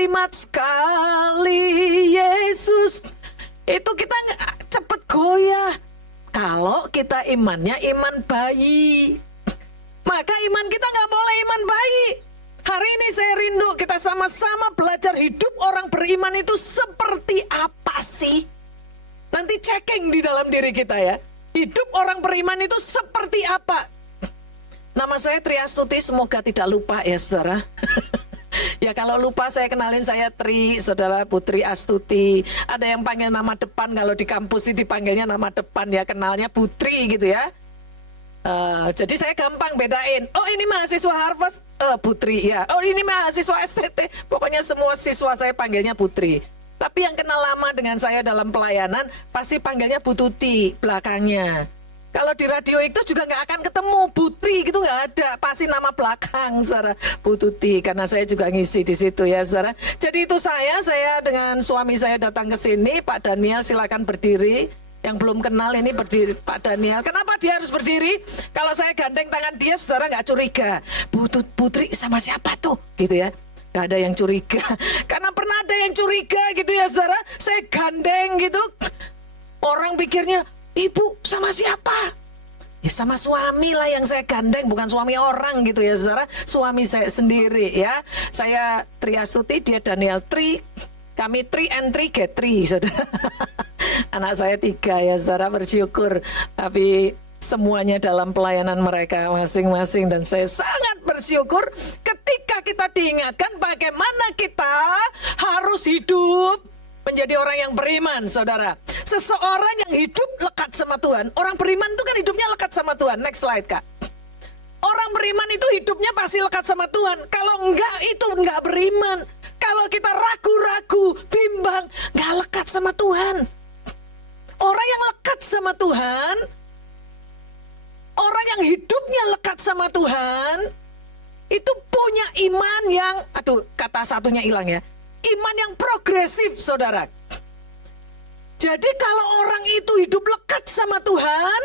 kalimat sekali Yesus, itu kita cepet goyah. Kalau kita imannya iman bayi, maka iman kita nggak boleh iman bayi. Hari ini saya rindu kita sama-sama belajar hidup orang beriman itu seperti apa sih? Nanti checking di dalam diri kita ya. Hidup orang beriman itu seperti apa? Nama saya Tri Astuti, semoga tidak lupa ya saudara. Ya kalau lupa saya kenalin, saya Tri, saudara Putri Astuti. Ada yang panggil nama depan, kalau di kampus sih dipanggilnya nama depan ya, kenalnya Putri gitu ya. Jadi saya gampang bedain. Oh ini mahasiswa Harvest, Putri ya. Oh ini mahasiswa STT, pokoknya semua siswa saya panggilnya Putri. Tapi yang kenal lama dengan saya dalam pelayanan pasti panggilnya Bu Tuti belakangnya. Kalau di radio itu juga nggak akan ketemu Putri gitu, nggak ada, pasti nama belakang saudara, Bu Tuti, karena saya juga ngisi di situ ya saudara. Jadi itu saya dengan suami saya datang ke sini. Pak Daniel silakan berdiri. Yang belum kenal ini berdiri, Pak Daniel. Kenapa dia harus berdiri? Kalau saya gandeng tangan dia, saudara nggak curiga. Putri sama siapa tuh? Gitu ya. Gak ada yang curiga. Karena pernah ada yang curiga gitu ya saudara. Saya gandeng gitu. Orang pikirnya, ibu sama siapa? Ya sama suami lah yang saya gandeng, bukan suami orang gitu ya saudara. Suami saya sendiri ya. Saya Tri Astuti, dia Daniel Tri. Kami Tri and Tri get Tri saudara. Anak saya 3 ya saudara, bersyukur. Tapi semuanya dalam pelayanan mereka masing-masing. Dan saya sangat bersyukur ketika kita diingatkan bagaimana kita harus hidup menjadi orang yang beriman, saudara. Seseorang yang hidup lekat sama Tuhan. Orang beriman itu kan hidupnya lekat sama Tuhan. Next slide, Kak. Orang beriman itu hidupnya pasti lekat sama Tuhan. Kalau enggak, itu enggak beriman. Kalau kita ragu-ragu, bimbang, enggak lekat sama Tuhan. Orang yang lekat sama Tuhan, orang yang hidupnya lekat sama Tuhan, itu punya iman yang, kata satunya hilang ya. Iman yang progresif, saudara. Jadi kalau orang itu hidup lekat sama Tuhan,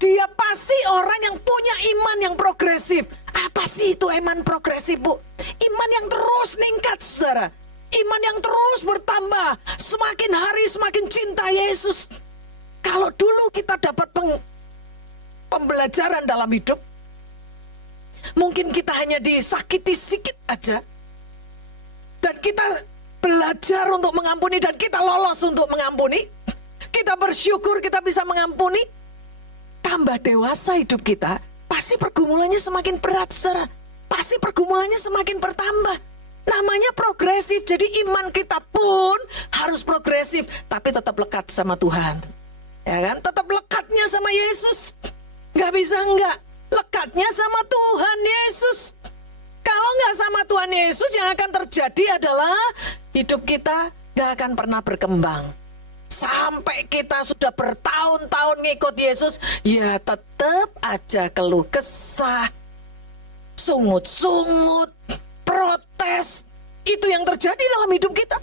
dia pasti orang yang punya iman yang progresif. Apa sih itu iman progresif, Bu? Iman yang terus meningkat, saudara. Iman yang terus bertambah. Semakin hari semakin cinta Yesus. Kalau dulu kita dapat pembelajaran dalam hidup, mungkin kita hanya disakiti sedikit aja. Dan kita belajar untuk mengampuni dan kita lolos untuk mengampuni. Kita bersyukur kita bisa mengampuni. Tambah dewasa hidup kita, pasti pergumulannya semakin berat, saudara. Pasti pergumulannya semakin bertambah. Namanya progresif. Jadi iman kita pun harus progresif, tapi tetap lekat sama Tuhan. Ya kan? Tetap lekatnya sama Yesus. Gak bisa enggak. Lekatnya sama Tuhan Yesus. Kalau nggak sama Tuhan Yesus, yang akan terjadi adalah hidup kita nggak akan pernah berkembang. Sampai kita sudah bertahun-tahun ngikut Yesus, ya tetap aja keluh kesah, sungut-sungut, protes. Itu yang terjadi dalam hidup kita.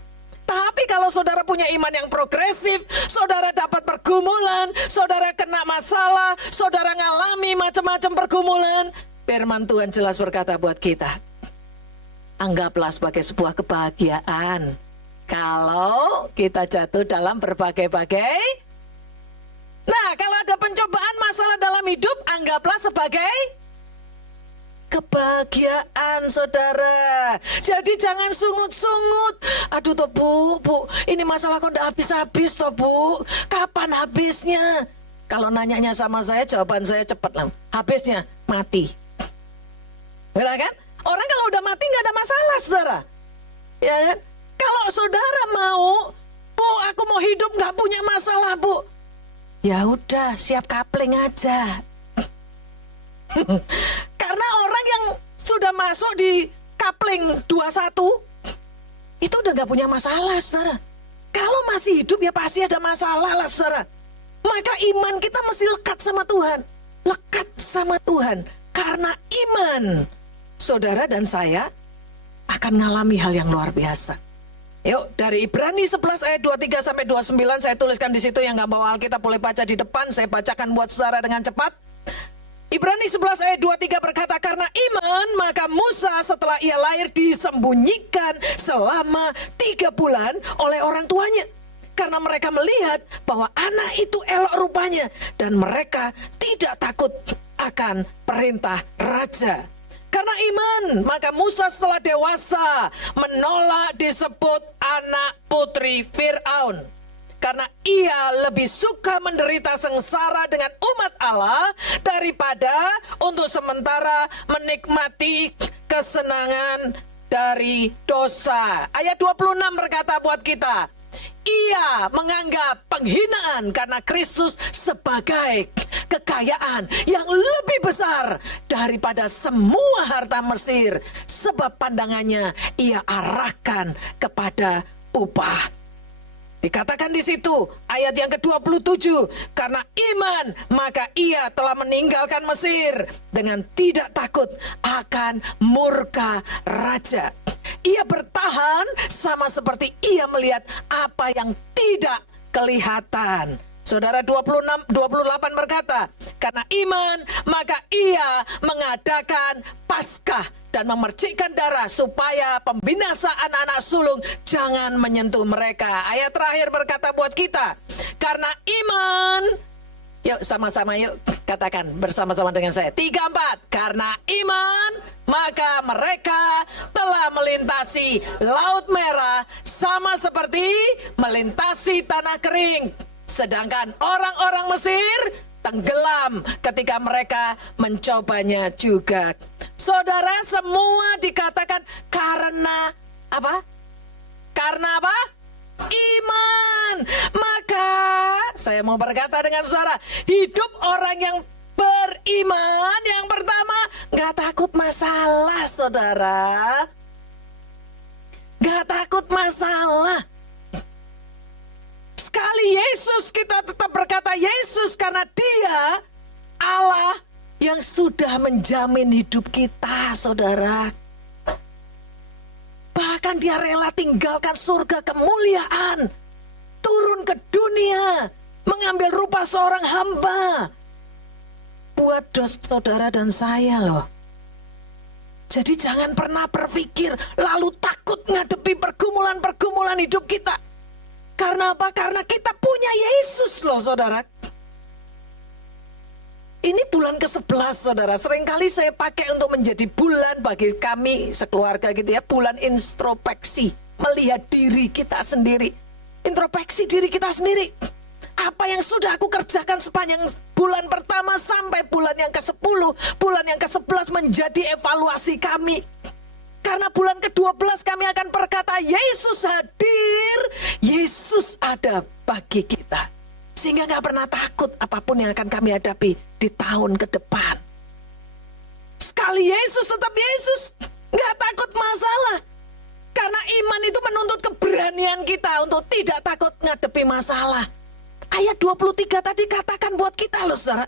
Tapi kalau saudara punya iman yang progresif, saudara dapat pergumulan, saudara kena masalah, saudara ngalami macam-macam pergumulan, firman Tuhan jelas berkata buat kita, anggaplah sebagai sebuah kebahagiaan kalau kita jatuh dalam berbagai-bagai. Nah, kalau ada pencobaan masalah dalam hidup, anggaplah sebagai kebahagiaan, saudara. Jadi jangan sungut-sungut. Aduh toh bu, ini masalah kok udah habis-habis toh bu. Kapan habisnya? Kalau nanyanya sama saya, jawaban saya cepat lah. Habisnya mati. Benar kan? Orang kalau udah mati nggak ada masalah, saudara. Ya kan? Kalau saudara mau, bu, aku mau hidup nggak punya masalah, bu. Ya udah, siap kapling aja. Karena orang yang sudah masuk di kapling 21, itu udah gak punya masalah, saudara. Kalau masih hidup ya pasti ada masalah lah, saudara. Maka iman kita mesti lekat sama Tuhan. Lekat sama Tuhan. Karena iman saudara dan saya akan mengalami hal yang luar biasa. Yuk, dari Ibrani 11 ayat 23 sampai 29 saya tuliskan di situ. Yang gak bawa Alkitab boleh baca di depan. Saya bacakan buat saudara dengan cepat. Ibrani 11 ayat 23 berkata, karena iman maka Musa setelah ia lahir disembunyikan selama 3 bulan oleh orang tuanya. Karena mereka melihat bahwa anak itu elok rupanya dan mereka tidak takut akan perintah raja. Karena iman maka Musa setelah dewasa menolak disebut anak putri Fir'aun. Karena ia lebih suka menderita sengsara dengan umat Allah daripada untuk sementara menikmati kesenangan dari dosa. Ayat 26 berkata buat kita, ia menganggap penghinaan karena Kristus sebagai kekayaan yang lebih besar daripada semua harta Mesir, sebab pandangannya ia arahkan kepada upah. Dikatakan di situ ayat yang ke-27, karena iman maka ia telah meninggalkan Mesir dengan tidak takut akan murka raja. Ia bertahan sama seperti ia melihat apa yang tidak kelihatan. Saudara 28 berkata, karena iman maka ia mengadakan Paskah dan memercikkan darah supaya pembinasaan anak sulung jangan menyentuh mereka. Ayat terakhir berkata buat kita, karena iman, yuk sama-sama yuk katakan bersama-sama dengan saya. 3, 4, karena iman maka mereka telah melintasi Laut Merah sama seperti melintasi tanah kering. Sedangkan orang-orang Mesir tenggelam ketika mereka mencobanya juga. Saudara, semua dikatakan karena apa? Karena apa? Iman. Maka saya mau berkata dengan saudara, hidup orang yang beriman yang pertama gak takut masalah, saudara. Gak takut masalah. Sekali Yesus, kita tetap berkata Yesus karena dia Allah yang sudah menjamin hidup kita, saudara. Bahkan dia rela tinggalkan surga kemuliaan, turun ke dunia, mengambil rupa seorang hamba buat saudara dan saya loh. Jadi jangan pernah berpikir lalu takut ngadepi pergumulan-pergumulan hidup kita. Karena apa? Karena kita punya Yesus loh, saudara. Ini bulan ke-11, saudara. Seringkali saya pakai untuk menjadi bulan bagi kami sekeluarga gitu ya. Bulan introspeksi. Melihat diri kita sendiri. Introspeksi diri kita sendiri. Apa yang sudah aku kerjakan sepanjang bulan pertama sampai bulan yang ke-10. Bulan yang ke-11 menjadi evaluasi kami. Karena bulan ke-12 kami akan berkata Yesus hadir, Yesus ada bagi kita. Sehingga gak pernah takut apapun yang akan kami hadapi di tahun ke depan. Sekali Yesus tetap Yesus, gak takut masalah. Karena iman itu menuntut keberanian kita untuk tidak takut ngadepi masalah. Ayat 23 tadi katakan buat kita loh, saudara.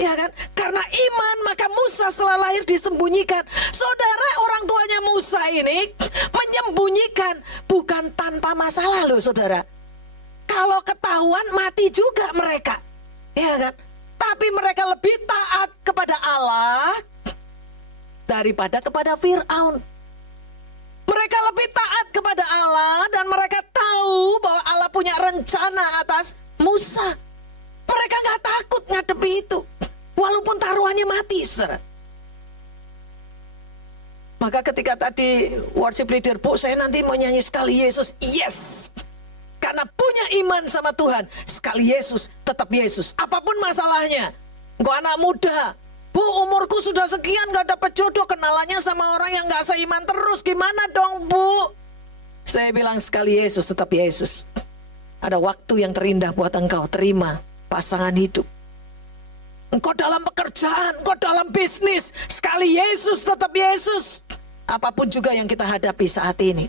Ya kan? Karena iman maka Musa setelah lahir disembunyikan. Saudara, orang tuanya Musa ini menyembunyikan bukan tanpa masalah loh, saudara. Kalau ketahuan mati juga mereka. Ya kan? Tapi mereka lebih taat kepada Allah daripada kepada Fir'aun. Mereka lebih taat kepada Allah dan mereka tahu bahwa Allah punya rencana atas Musa. Mereka gak takut ngadepi itu. Walaupun taruhannya mati, saudara. Maka ketika tadi worship leader, Bu, saya nanti mau nyanyi sekali Yesus. Yes. Karena punya iman sama Tuhan. Sekali Yesus, tetap Yesus. Apapun masalahnya. Engkau anak muda. Bu, umurku sudah sekian gak dapat jodoh. Kenalannya sama orang yang gak seiman terus. Gimana dong, Bu? Saya bilang sekali Yesus, tetap Yesus. Ada waktu yang terindah buat engkau. Terima pasangan hidup. Engkau dalam pekerjaan, engkau dalam bisnis. Sekali Yesus, tetap Yesus. Apapun juga yang kita hadapi saat ini.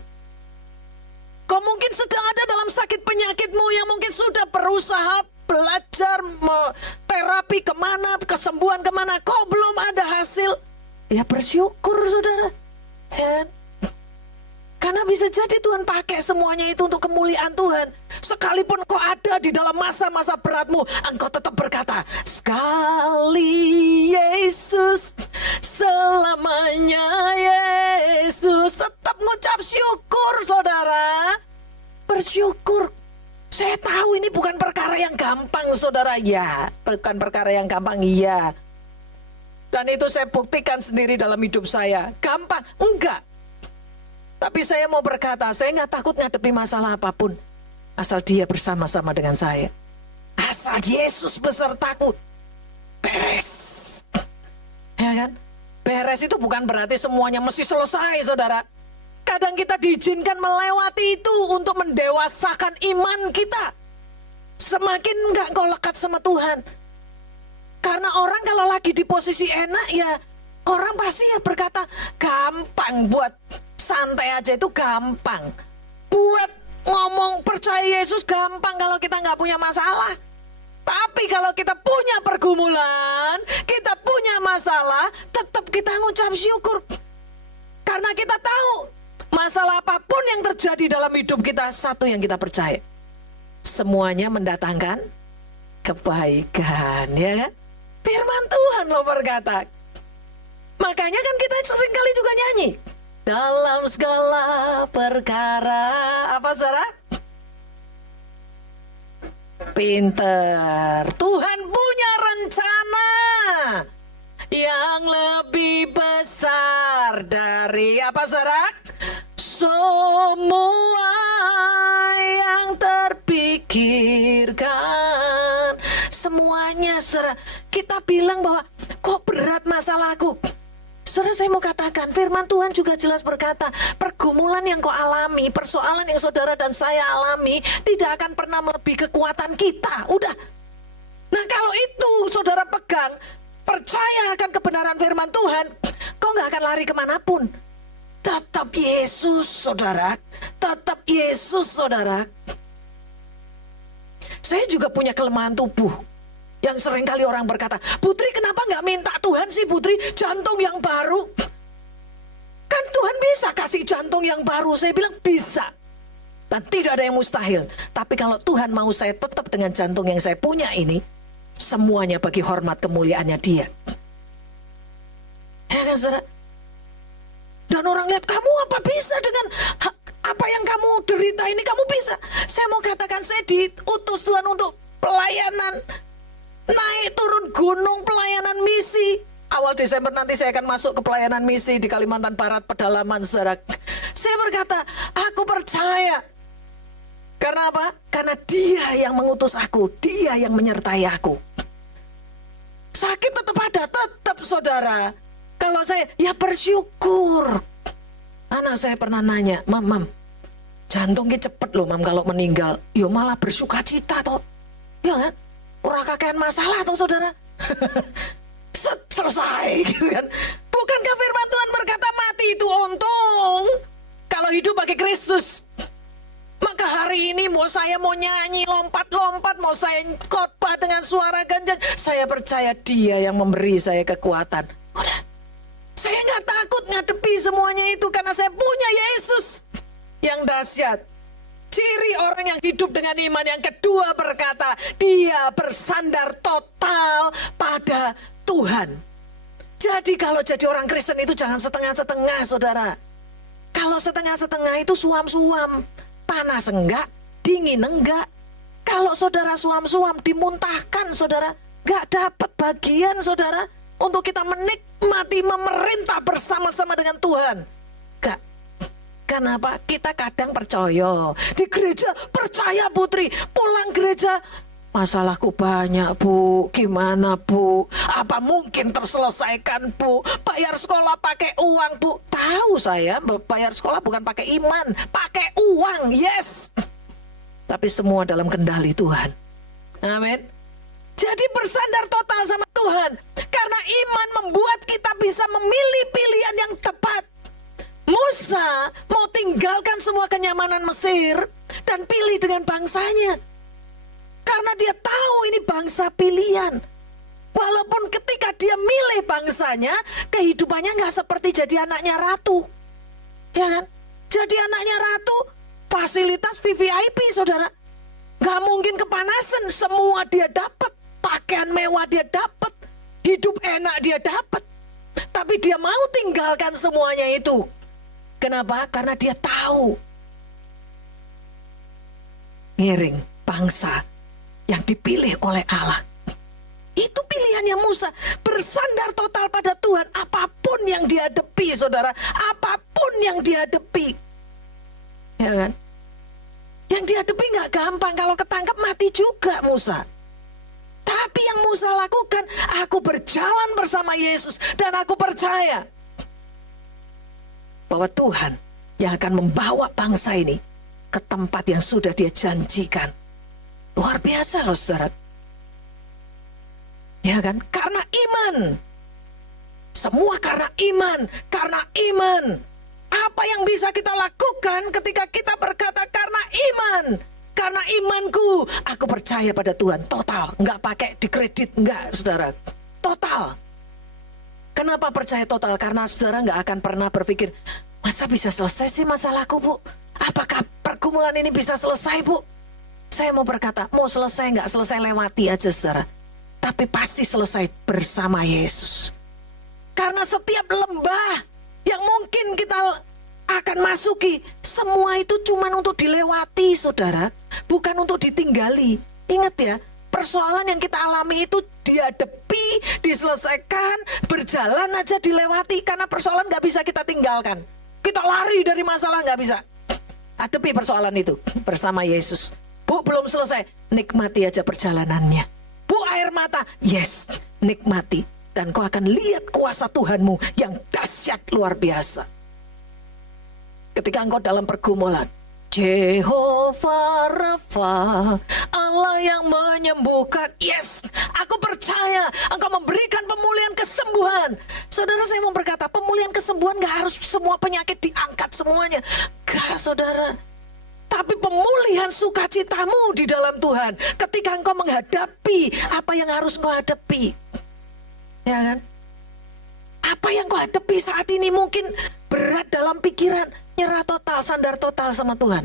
Kau mungkin sedang ada dalam sakit penyakitmu yang mungkin sudah berusaha belajar terapi kemana, kesembuhan kemana. Kau belum ada hasil. Ya bersyukur, saudara. Ya. Karena bisa jadi Tuhan pakai semuanya itu untuk kemuliaan Tuhan. Sekalipun kau ada di dalam masa-masa beratmu, engkau tetap berkata, sekali Yesus, selamanya Yesus. Tetap mengucap syukur, saudara. Bersyukur. Saya tahu ini bukan perkara yang gampang, saudara. Ya, bukan perkara yang gampang, iya. Dan itu saya buktikan sendiri dalam hidup saya. Gampang? Enggak. Tapi saya mau berkata, saya nggak takut ngadepi masalah apapun. Asal dia bersama-sama dengan saya. Asal Yesus besertaku. Beres. Ya kan? Beres itu bukan berarti semuanya mesti selesai, saudara. Kadang kita diizinkan melewati itu untuk mendewasakan iman kita. Semakin nggak kau lekat sama Tuhan. Karena orang kalau lagi di posisi enak ya, orang pasti ya berkata, gampang buat santai aja itu gampang. Buat ngomong percaya Yesus gampang kalau kita nggak punya masalah. Tapi kalau kita punya pergumulan, kita punya masalah, tetap kita ngucap syukur. Karena kita tahu masalah apapun yang terjadi dalam hidup kita, satu yang kita percaya, semuanya mendatangkan kebaikan, ya kan? Firman Tuhan loh berkata. Makanya kan kita seringkali juga nyanyi. Dalam segala perkara, apa saudara? Pinter. Tuhan punya rencana yang lebih besar dari apa saudara? Semua yang terpikirkan. Semuanya saudara. Kita bilang bahwa kok berat masalahku. Saudara, saya mau katakan, firman Tuhan juga jelas berkata, pergumulan yang kau alami, persoalan yang saudara dan saya alami, tidak akan pernah melebihi kekuatan kita. Udah. Nah kalau itu saudara pegang, percaya akan kebenaran firman Tuhan, kau gak akan lari kemanapun. Tetap Yesus, saudara. Tetap Yesus, saudara. Saya juga punya kelemahan tubuh. Yang sering kali orang berkata, Putri kenapa nggak minta Tuhan sih Putri jantung yang baru? Kan Tuhan bisa kasih jantung yang baru. Saya bilang bisa. Dan tidak ada yang mustahil. Tapi kalau Tuhan mau saya tetap dengan jantung yang saya punya ini, semuanya bagi hormat kemuliaannya Dia. Ya kan saudara? Dan orang lihat, kamu apa bisa dengan apa yang kamu derita ini, kamu bisa. Saya mau katakan, saya diutus Tuhan untuk pelayanan. Naik turun gunung, pelayanan misi. Awal Desember nanti saya akan masuk ke pelayanan misi di Kalimantan Barat, pedalaman saudara. Saya berkata, aku percaya. Karena apa? Karena Dia yang mengutus aku, Dia yang menyertai aku. Sakit tetap ada, tetap saudara. Kalau saya, ya bersyukur. Anak saya pernah nanya, Mam, jantungnya cepet loh Mam kalau meninggal. Ya malah bersuka cita toh. Ya kan? Orang kakean masalah toh saudara. Selesai gitu kan. Bukankah firman Tuhan berkata mati itu untung kalau hidup bagi Kristus. Maka hari ini mau saya mau nyanyi lompat-lompat, mau saya khotbah dengan suara ganjang, saya percaya Dia yang memberi saya kekuatan. Udah. Saya nggak takut ngadepi semuanya itu karena saya punya Yesus yang dahsyat. Ciri orang yang hidup dengan iman yang kedua berkata, dia bersandar total pada Tuhan. Jadi kalau jadi orang Kristen itu jangan setengah-setengah saudara. Kalau setengah-setengah itu suam-suam. Panas enggak, dingin enggak. Kalau saudara suam-suam dimuntahkan saudara, gak dapat bagian saudara untuk kita menikmati memerintah bersama-sama dengan Tuhan. Gak. Kenapa? Kita kadang percaya. Di gereja percaya Putri. Pulang gereja, masalahku banyak Bu. Gimana Bu? Apa mungkin terselesaikan Bu? Bayar sekolah pakai uang Bu. Tahu saya bayar sekolah bukan pakai iman. Pakai uang, yes. Tapi semua dalam kendali Tuhan. Amin. Jadi bersandar total sama Tuhan. Karena iman membuat kita bisa memilih pilihan yang tepat. Musa mau tinggalkan semua kenyamanan Mesir dan pilih dengan bangsanya. Karena dia tahu ini bangsa pilihan. Walaupun ketika dia milih bangsanya, kehidupannya nggak seperti jadi anaknya ratu. Ya kan? Jadi anaknya ratu, fasilitas VVIP saudara. Gak mungkin kepanasan, semua dia dapat. Pakaian mewah dia dapat, hidup enak dia dapat. Tapi dia mau tinggalkan semuanya itu. Kenapa? Karena dia tahu ngiring bangsa yang dipilih oleh Allah. Itu pilihannya Musa, bersandar total pada Tuhan. Apapun yang dihadapi saudara, apapun yang dihadapi, ya kan? Yang dihadapi gak gampang, kalau ketangkep mati juga Musa. Tapi yang Musa lakukan, aku berjalan bersama Yesus dan aku percaya bahwa Tuhan yang akan membawa bangsa ini ke tempat yang sudah dia janjikan. Luar biasa loh saudara. Ya kan? Karena iman. Semua karena iman. Karena iman. Apa yang bisa kita lakukan ketika kita berkata karena iman? Karena imanku, aku percaya pada Tuhan. Total, nggak pakai dikredit, nggak saudara. Total. Kenapa percaya total? Karena saudara nggak akan pernah berpikir, masa bisa selesai sih masalahku bu? Apakah pergumulan ini bisa selesai bu? Saya mau berkata, mau selesai nggak selesai lewati aja saudara. Tapi pasti selesai bersama Yesus. Karena setiap lembah yang mungkin kita akan masuki, semua itu cuma untuk dilewati saudara, bukan untuk ditinggali. Ingat ya, persoalan yang kita alami itu dihadapi, diselesaikan, berjalan aja dilewati. Karena persoalan gak bisa kita tinggalkan. Kita lari dari masalah gak bisa. Hadapi persoalan itu bersama Yesus. Bu, belum selesai, nikmati aja perjalanannya. Bu, air mata, yes, nikmati. Dan kau akan lihat kuasa Tuhanmu yang dahsyat luar biasa. Ketika engkau dalam pergumulan, Jehovah Rafa, Allah yang menyembuhkan. Yes, aku percaya engkau memberikan pemulihan kesembuhan. Saudara, saya mau berkata, pemulihan kesembuhan gak harus semua penyakit diangkat semuanya. Gak saudara. Tapi pemulihan sukacitamu di dalam Tuhan. Ketika engkau menghadapi apa yang harus engkau hadapi. Ya kan? Apa yang kau hadapi saat ini mungkin berat dalam pikiran, nyerah total, sandar total sama Tuhan.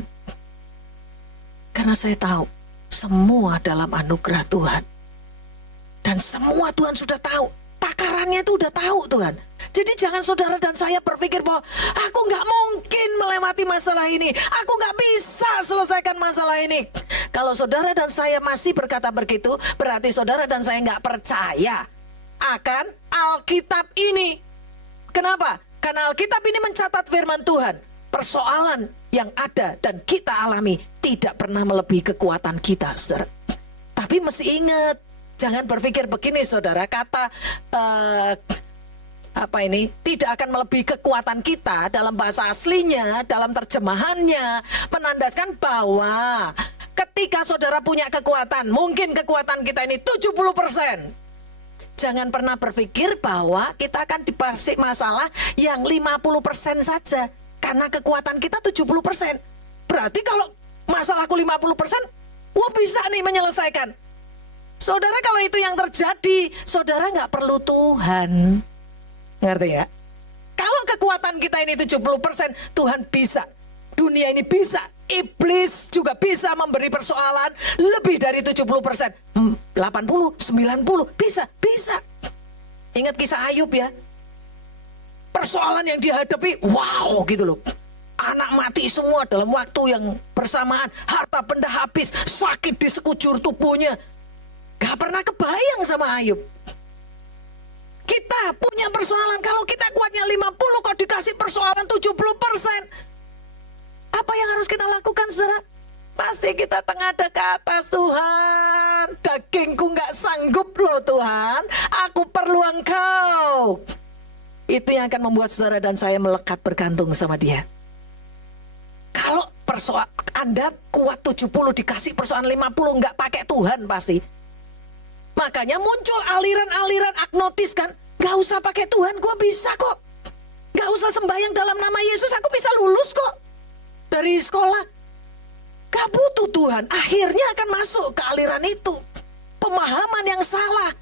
Karena saya tahu semua dalam anugerah Tuhan. Dan semua Tuhan sudah tahu. Takarannya itu udah tahu Tuhan. Jadi jangan saudara dan saya berpikir bahwa aku gak mungkin melewati masalah ini. Aku gak bisa selesaikan masalah ini. Kalau saudara dan saya masih berkata begitu, berarti saudara dan saya gak percaya akan Alkitab ini. Kenapa? Karena Alkitab ini mencatat firman Tuhan. Persoalan yang ada dan kita alami tidak pernah melebihi kekuatan kita, saudara. Tapi mesti ingat, jangan berpikir begini, saudara. Kata tidak akan melebihi kekuatan kita dalam bahasa aslinya, dalam terjemahannya menandaskan bahwa ketika saudara punya kekuatan, mungkin kekuatan kita ini 70%. Jangan pernah berpikir bahwa kita akan dibasik masalah yang 50% saja. Karena kekuatan kita 70%. Berarti kalau masalahku 50%, wah bisa nih menyelesaikan. Saudara, kalau itu yang terjadi, saudara nggak perlu Tuhan. Ngerti ya? Kalau kekuatan kita ini 70%, Tuhan bisa. Dunia ini bisa. Iblis juga bisa memberi persoalan lebih dari 70%. 80, 90, bisa. Ingat kisah Ayub ya. Persoalan yang dihadapi, wow gitu loh. Anak mati semua dalam waktu yang bersamaan. Harta benda habis, sakit di sekujur tubuhnya. Gak pernah kebayang sama Ayub. Kita punya persoalan, kalau kita kuatnya 50, kok dikasih persoalan 70%. Apa yang harus kita lakukan, saudara? Pasti kita tengadah ke atas. Tuhan, dagingku gak sanggup loh Tuhan. Aku perlu Engkau. Itu yang akan membuat saudara dan saya melekat bergantung sama Dia. Kalau Anda kuat 70 dikasih persoalan 50, gak pakai Tuhan pasti. Makanya muncul aliran-aliran agnotis kan. Gak usah pakai Tuhan, gue bisa kok. Gak usah sembahyang dalam nama Yesus, aku bisa lulus kok dari sekolah. Gak butuh Tuhan. Akhirnya akan masuk ke aliran itu. Pemahaman yang salah.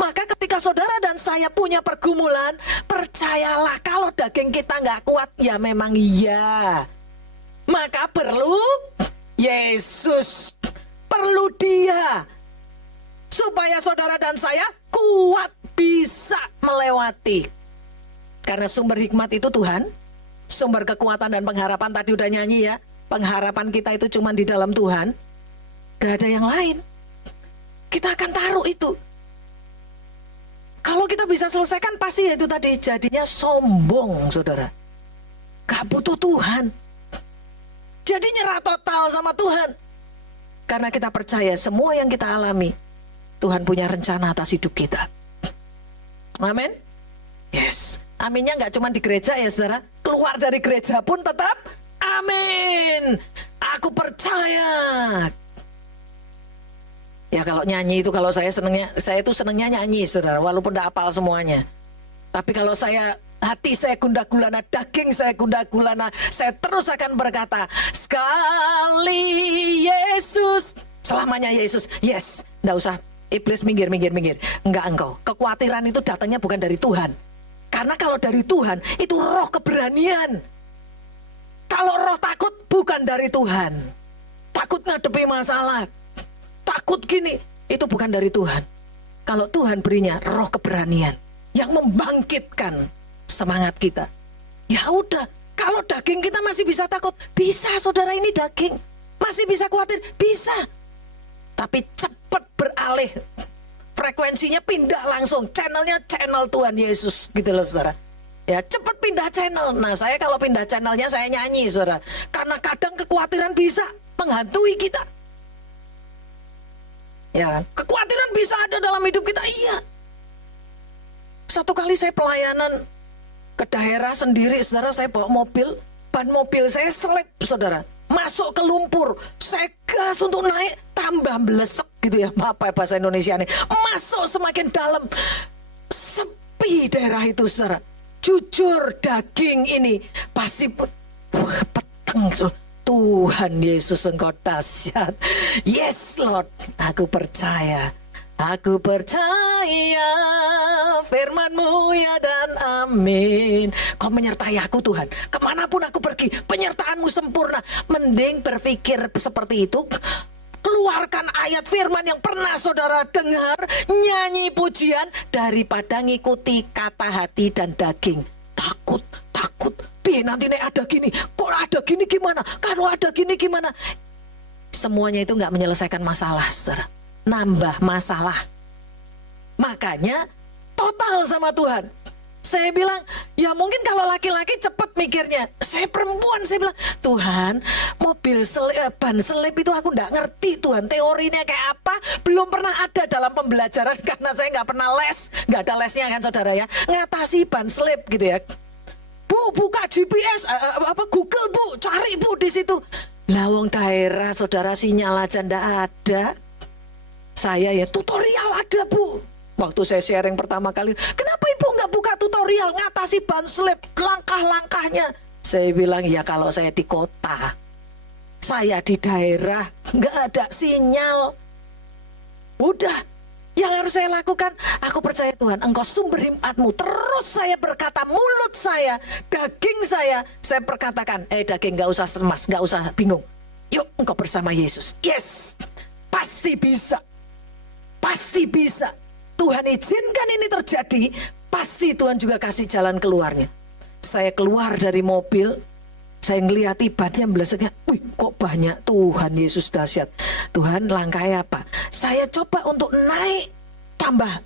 Maka ketika saudara dan saya punya pergumulan, percayalah kalau daging kita gak kuat, ya memang iya. Maka perlu Yesus, perlu Dia, supaya saudara dan saya kuat bisa melewati. Karena sumber hikmat itu Tuhan, sumber kekuatan dan pengharapan, tadi udah nyanyi ya, pengharapan kita itu cuma di dalam Tuhan, gak ada yang lain. Kita akan taruh itu. Kalau kita bisa selesaikan, pasti itu tadi jadinya sombong, saudara. Gak butuh Tuhan. Jadi nyerah total sama Tuhan. Karena kita percaya semua yang kita alami, Tuhan punya rencana atas hidup kita. Amin. Yes. Aminnya gak cuma di gereja ya saudara. Keluar dari gereja pun tetap amin. Aku percaya. Ya kalau nyanyi itu, kalau saya itu senangnya nyanyi saudara, walaupun tidak hafal semuanya. Tapi kalau hati saya gundah gulana, daging saya gundah gulana, saya terus akan berkata, sekali Yesus, selamanya Yesus. Yes, tidak usah iblis minggir. Enggak engkau. Kekhawatiran itu datangnya bukan dari Tuhan. Karena kalau dari Tuhan, itu roh keberanian. Kalau roh takut, bukan dari Tuhan. Takut ngadepi masalah, takut gini, itu bukan dari Tuhan. Kalau Tuhan berinya roh keberanian yang membangkitkan semangat kita. Ya udah, kalau daging kita masih bisa takut, bisa saudara, ini daging. Masih bisa khawatir, bisa. Tapi cepat beralih. Frekuensinya pindah langsung, channelnya channel Tuhan Yesus gitu loh saudara. Ya cepat pindah channel. Nah saya kalau pindah channelnya saya nyanyi saudara. Karena kadang kekhawatiran bisa menghantui kita. Ya, kekhawatiran bisa ada dalam hidup kita, iya. Satu kali saya pelayanan ke daerah sendiri, saudara, saya bawa mobil, ban mobil saya selip, saudara, masuk ke lumpur, saya gas untuk naik, tambah belesek gitu ya, apa bahasa Indonesia nih, masuk semakin dalam, sepi daerah itu, saudara. Jujur daging ini pasti peteng, Tuhan Yesus engkau dahsyat. Yes Lord, aku percaya firman-Mu ya dan amin. Kau menyertai aku Tuhan, kemanapun aku pergi, penyertaan-Mu sempurna. Mending berpikir seperti itu, keluarkan ayat firman yang pernah saudara dengar, nyanyi pujian, daripada ngikuti kata hati dan daging. Takut, nanti ada gini, kok ada gini gimana, kalau ada gini gimana. Semuanya itu gak menyelesaikan masalah, saudara, nambah masalah. Makanya total sama Tuhan. Saya bilang, ya mungkin kalau laki-laki cepat mikirnya, saya perempuan, saya bilang, Tuhan, mobil ban selip itu aku gak ngerti Tuhan, teorinya kayak apa, belum pernah ada dalam pembelajaran, karena saya gak pernah les, gak ada lesnya kan saudara ya, ngatasi ban selip gitu ya. Bu, buka GPS, Google bu, cari bu di situ. Lawang daerah saudara, sinyal aja ndak ada. Saya ya tutorial ada bu. Waktu saya sharing pertama kali, kenapa ibu nggak buka tutorial ngatasi ban slip, langkah-langkahnya? Saya bilang ya kalau saya di kota, saya di daerah nggak ada sinyal. Udah. Yang harus saya lakukan, aku percaya Tuhan, Engkau sumber hikmat-Mu. Terus saya berkata, mulut saya, daging saya perkatakan, daging gak usah cemas, gak usah bingung. Yuk engkau bersama Yesus. Yes, pasti bisa. Pasti bisa. Tuhan izinkan ini terjadi, pasti Tuhan juga kasih jalan keluarnya. Saya keluar dari mobil, saya ngeliat ibatnya beleseknya, wih kok banyak, Tuhan Yesus dahsyat. Tuhan langkahnya apa? Saya coba untuk naik, tambah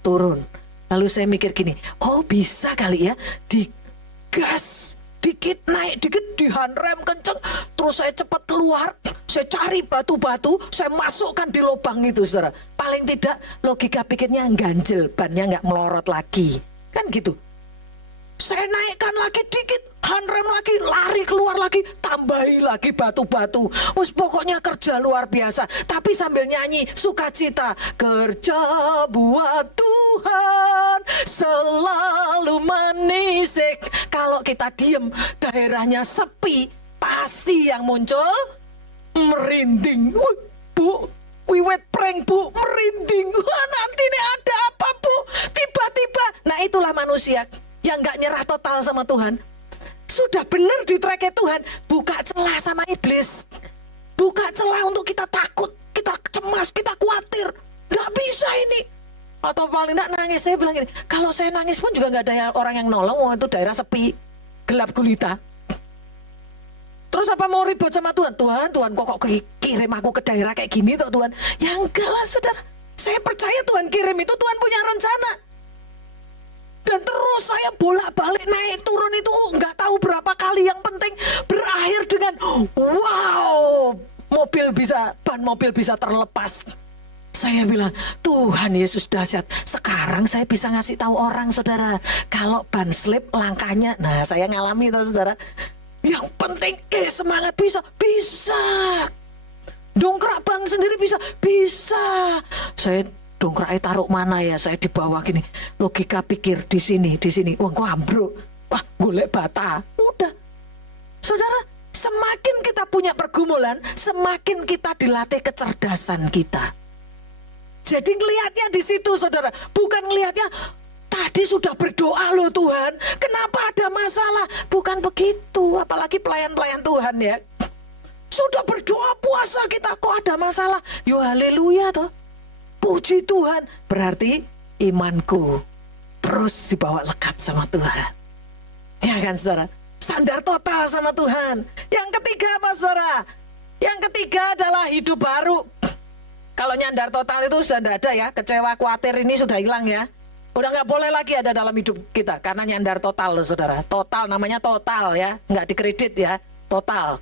turun. Lalu saya mikir gini, oh bisa kali ya, digas dikit, naik dikit, dihanrem kenceng. Terus saya cepat keluar, saya cari batu-batu, saya masukkan di lubang itu saudara. Paling tidak logika pikirnya ganjel, bannya gak melorot lagi. Kan gitu. Saya naikkan lagi dikit, handrem lagi, lari keluar lagi, tambahi lagi batu-batu. Pokoknya kerja luar biasa. Tapi sambil nyanyi sukacita. Kerja buat Tuhan selalu manis. Kalau kita diem, daerahnya sepi, pasti yang muncul merinding. Bu, wiwet prank bu, merinding. Wah, nanti nih ada apa bu? Tiba-tiba. Nah itulah manusia yang gak nyerah total sama Tuhan. sudah benar di tracknya Tuhan, buka celah sama iblis. Buka celah untuk kita takut, kita cemas, kita khawatir. Nggak bisa ini. Atau paling nggak nangis. Saya bilang gini, kalau saya nangis pun juga nggak ada orang yang nolong. Itu daerah sepi, gelap gulita. Terus apa mau ribut sama Tuhan? Tuhan kok kirim aku ke daerah kayak gini toh Tuhan? Ya enggak lah saudara. Saya percaya Tuhan kirim itu, Tuhan punya rencana. Dan terus saya bolak-balik naik turun itu nggak tahu berapa kali. Yang penting berakhir dengan wow, ban mobil bisa terlepas. Saya bilang, Tuhan Yesus dahsyat. Sekarang saya bisa ngasih tahu orang saudara, kalau ban slip langkahnya, nah saya ngalami itu saudara. Yang penting semangat, bisa. Dongkrak ban sendiri bisa. Saya dongkraknya taruh mana ya? Saya di bawah gini. Logika pikir di sini. Wah, kok ambruk. Wah, golek bata. Udah. Saudara, semakin kita punya pergumulan, semakin kita dilatih kecerdasan kita. Jadi ngelihatnya di situ saudara, bukan ngelihatnya tadi sudah berdoa loh Tuhan, kenapa ada masalah? Bukan begitu, apalagi pelayan-pelayan Tuhan ya. Sudah berdoa puasa kita kok ada masalah? Yo haleluya toh. Puji Tuhan, berarti imanku terus dibawa lekat sama Tuhan. Ya kan saudara? Sandar total sama Tuhan. Yang ketiga apa saudara? Yang ketiga adalah hidup baru. Kalau nyandar total itu sudah tidak ada ya. Kecewa, khawatir ini sudah hilang ya. Udah nggak boleh lagi ada dalam hidup kita. Karena nyandar total loh saudara. Total, namanya total ya. Nggak dikredit ya. Total.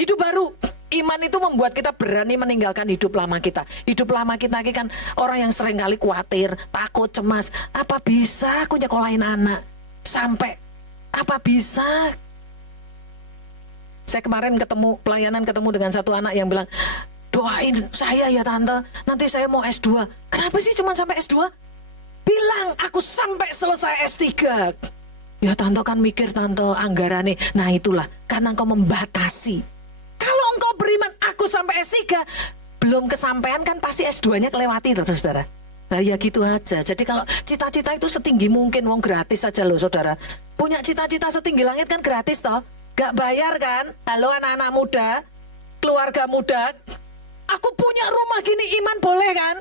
Hidup baru. Iman itu membuat kita berani meninggalkan hidup lama kita. Hidup lama kita kan orang yang sering kali khawatir, takut, cemas. Apa bisa aku nyekolahin anak? Sampai apa bisa? Saya kemarin pelayanan ketemu dengan satu anak yang bilang, doain saya ya tante, nanti saya mau S2. Kenapa sih cuma sampai S2? Bilang aku sampai selesai S3. Ya tante kan mikir tante anggarannya. Nah itulah, karena engkau membatasi. Kalau engkau beriman aku sampai S3, belum kesampaian kan pasti S2-nya kelewati terus saudara. Nah ya gitu aja. Jadi kalau cita-cita itu setinggi mungkin, wong gratis saja loh saudara. Punya cita-cita setinggi langit kan gratis toh. Gak bayar kan? Halo anak-anak muda, keluarga muda. Aku punya rumah gini, iman boleh kan?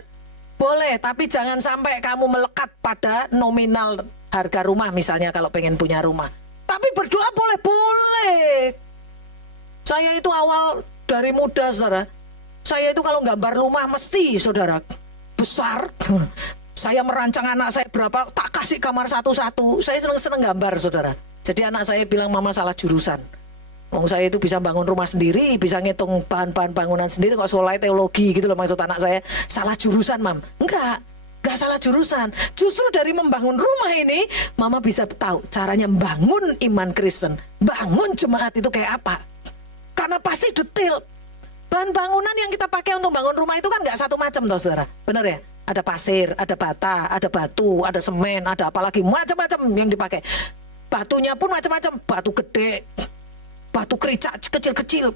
Boleh, tapi jangan sampai kamu melekat pada nominal harga rumah misalnya kalau pengen punya rumah. Tapi berdoa boleh. Saya itu awal dari muda saudara. Saya itu kalau gambar rumah mesti saudara besar. Saya merancang anak saya berapa, tak kasih kamar satu-satu. Saya seneng gambar saudara. Jadi anak saya bilang mama salah jurusan. Saya itu bisa bangun rumah sendiri, bisa ngitung bahan-bahan bangunan sendiri, kok sekolah teologi gitu loh maksud anak saya. Salah jurusan mam. Enggak salah jurusan. Justru dari membangun rumah ini, mama bisa tahu caranya membangun iman Kristen, bangun jemaat itu kayak apa. Karena pasti detail. Bahan bangunan yang kita pakai untuk bangun rumah itu kan nggak satu macam toh saudara. Benar ya? Ada pasir, ada bata, ada batu, ada semen, ada apalagi macam-macam yang dipakai. Batunya pun macam-macam, batu gede, batu kericak kecil-kecil.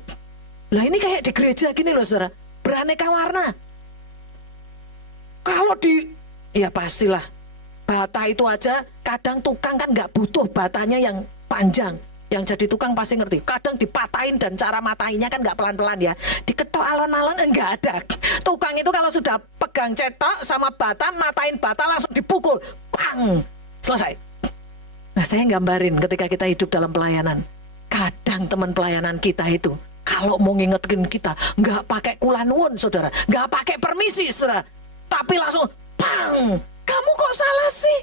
Lah ini kayak di gereja gini loh saudara, beraneka warna. Kalau ya pastilah, bata itu aja kadang tukang kan nggak butuh batanya yang panjang. Yang jadi tukang pasti ngerti, kadang dipatahin dan cara matahinnya kan nggak pelan-pelan ya. Diketok alon-alon nggak ada. Tukang itu kalau sudah pegang cetok sama bata, matahin bata langsung dipukul. Pang! Selesai. Nah saya gambarin ketika kita hidup dalam pelayanan. Kadang teman pelayanan kita itu kalau mau ngingetin kita nggak pakai kulanuun saudara, nggak pakai permisi saudara, tapi langsung pang, kamu kok salah sih?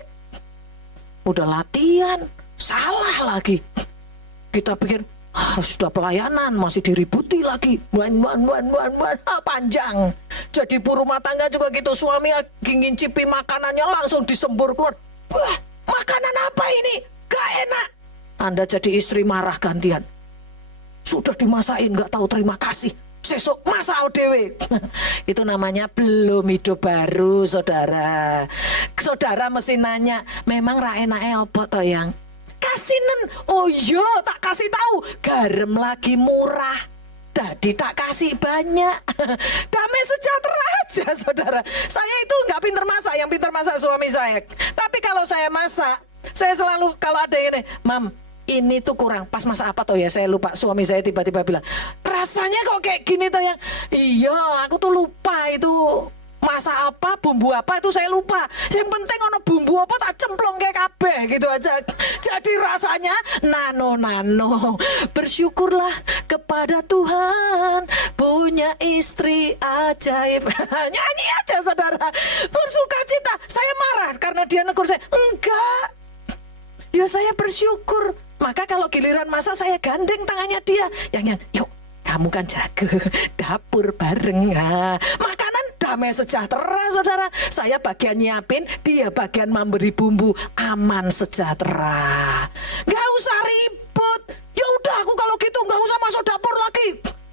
Udah latihan, salah lagi. Kita pikir sudah pelayanan masih diributi lagi, panjang. Jadi ibu rumah tangga juga gitu, suami lagi ngincipi makanannya langsung disembur keluar. Wah, makanan apa ini? Gak enak. Anda jadi istri marah gantian. Sudah dimasain gak tahu terima kasih. Sesok masa ODW. Itu namanya belum hidup baru saudara. Saudara mesti nanya, memang ra enake apa toh yang? Kasinen. Oh iya tak kasih tahu. Garam lagi murah. Tadi tak kasih banyak. Damai sejahtera aja saudara. Saya itu gak pinter masak. Yang pinter masak suami saya. Tapi kalau saya masak, saya selalu kalau ada ini, Mam, ini tuh kurang. Pas masa apa toh ya, saya lupa. Suami saya tiba-tiba bilang, rasanya kok kayak gini toh yang, iya aku tuh lupa itu masa apa, bumbu apa itu saya lupa. Yang penting ono bumbu apa tak cemplong kayak kabeh gitu aja. Jadi rasanya nano. Bersyukurlah kepada Tuhan punya istri ajaib. Nyanyi aja saudara. Bersukacita. Saya marah karena dia negur saya. Enggak. Ya saya bersyukur. Maka kalau giliran masak saya gandeng tangannya dia. Yang yuk kamu kan jago dapur bareng. Nah, makanan damai sejahtera saudara. Saya bagian nyiapin, dia bagian memberi bumbu. Aman sejahtera. Gak usah ribut. Ya udah aku kalau gitu gak usah masuk dapur lagi.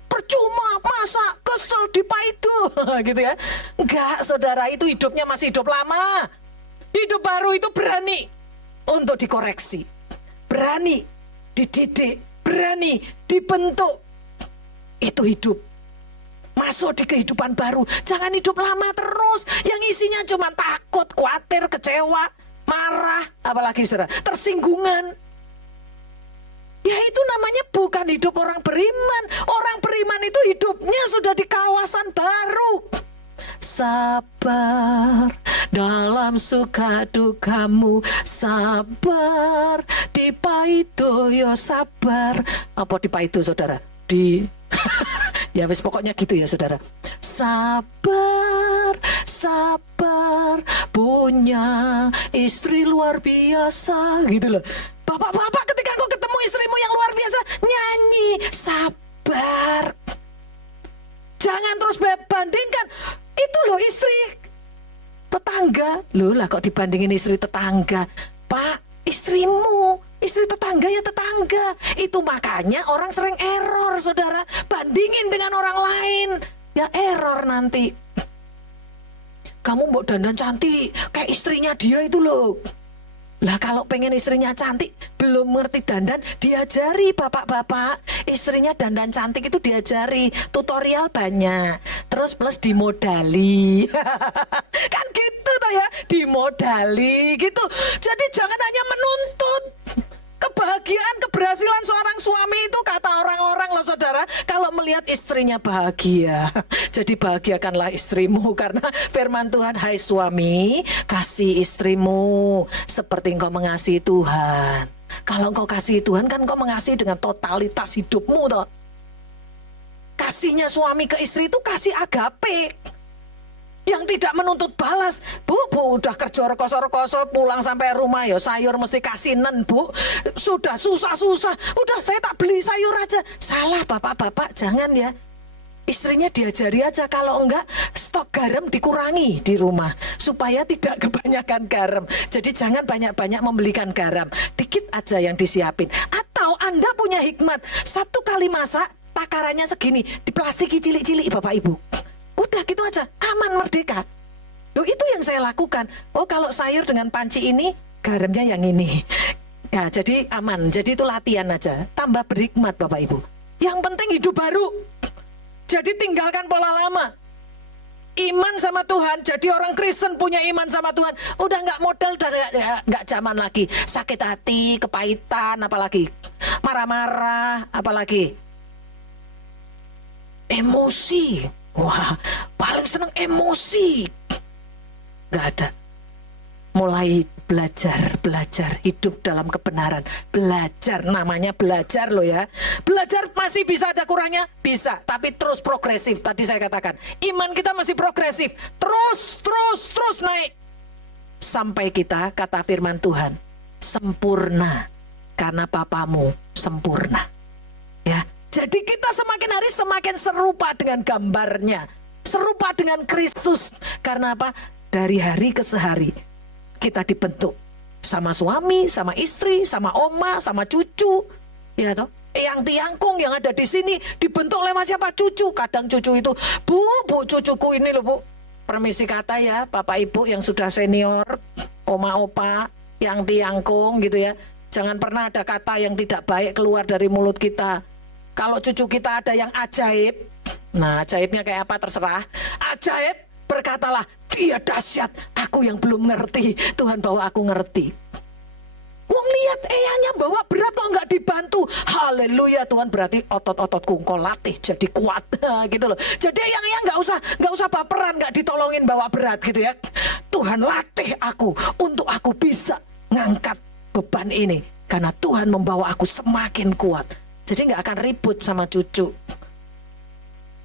Percuma masak kesel di paido. Gitu ya. Enggak saudara, itu hidupnya masih hidup lama. Hidup baru itu berani untuk dikoreksi, berani dididik, berani dibentuk. Itu hidup. Masuk di kehidupan baru. Jangan hidup lama terus yang isinya cuma takut, khawatir, kecewa, marah, apalagi saudara, tersinggungan. Ya itu namanya bukan hidup orang beriman. Orang beriman itu hidupnya sudah di kawasan baru. Sabar dalam suka dukamu, sabar di paido yo sabar. Apa di paido saudara? Di ya wis pokoknya gitu ya saudara. Sabar punya istri luar biasa gitu loh. Bapak-bapak ketika kau ketemu istrimu yang luar biasa, nyanyi sabar. Jangan terus bandingkan. Itu loh istri tetangga. Loh lah kok dibandingin istri tetangga. Pak, istrimu, istri tetangga ya tetangga. Itu makanya orang sering error saudara. Bandingin dengan orang lain. Ya error nanti. Kamu mau dandan cantik kayak istrinya dia itu loh. Lah kalau pengen istrinya cantik, belum ngerti dandan, diajari bapak-bapak. Istrinya dandan cantik itu diajari, tutorial banyak. Terus plus dimodali. Kan gitu toh ya, dimodali gitu. Jadi jangan hanya menuntut. Kebahagiaan, keberhasilan seorang suami itu kata orang-orang loh saudara, kalau melihat istrinya bahagia. Jadi bahagiakanlah istrimu karena firman Tuhan, hai suami, kasih istrimu seperti engkau mengasihi Tuhan. Kalau engkau kasih Tuhan kan engkau mengasihi dengan totalitas hidupmu toh. Kasihnya suami ke istri itu kasih agape. Yang tidak menuntut balas. Bu udah kerja rekoso-rekoso pulang sampai rumah ya sayur mesti kasinan bu. Sudah susah-susah, udah saya tak beli sayur aja. Salah bapak-bapak, jangan ya. Istrinya diajari aja, kalau enggak stok garam dikurangi di rumah supaya tidak kebanyakan garam. Jadi jangan banyak-banyak membelikan garam, dikit aja yang disiapin. Atau Anda punya hikmat, satu kali masak takarannya segini, diplastiki cilik-cilik bapak ibu. Udah gitu aja, aman merdeka. Loh itu yang saya lakukan. Oh kalau sayur dengan panci ini, garamnya yang ini. Ya jadi aman, jadi itu latihan aja. Tambah berhikmat Bapak Ibu. Yang penting hidup baru. Jadi tinggalkan pola lama. Iman sama Tuhan, jadi orang Kristen punya iman sama Tuhan. Udah gak modal, udah gak zaman lagi. Sakit hati, kepahitan, apalagi. Marah-marah, apalagi. Emosi. Wah, paling seneng emosi. Gak ada. Mulai belajar hidup dalam kebenaran. Belajar, namanya belajar loh ya. Belajar masih bisa ada kurangnya? Bisa, tapi terus progresif. Tadi saya katakan, iman kita masih progresif. Terus naik. Sampai kita, kata firman Tuhan, sempurna. Karena papamu sempurna. Ya. Jadi kita semakin hari semakin serupa dengan gambarnya. Serupa dengan Kristus. Karena apa? Dari hari ke sehari kita dibentuk. Sama suami, sama istri, sama oma, sama cucu. Ya toh? Yang tiangkung yang ada di sini dibentuk lewat siapa? Cucu. Kadang cucu itu, bu cucuku ini loh bu. Permisi kata ya Bapak Ibu yang sudah senior, oma opa, yang tiangkung gitu ya. Jangan pernah ada kata yang tidak baik keluar dari mulut kita. Kalau cucu kita ada yang ajaib, nah ajaibnya kayak apa terserah. Ajaib, berkatalah, dia dahsyat, aku yang belum ngerti, Tuhan bawa aku ngerti. Wong lihat Eyanya bawa berat kok nggak dibantu. Haleluya Tuhan, berarti otot-ototku engkau latih jadi kuat gitu loh. Jadi Eyang nggak usah baperan, nggak ditolongin bawa berat gitu ya. Tuhan latih aku untuk aku bisa ngangkat beban ini karena Tuhan membawa aku semakin kuat. Jadi nggak akan ribut sama cucu.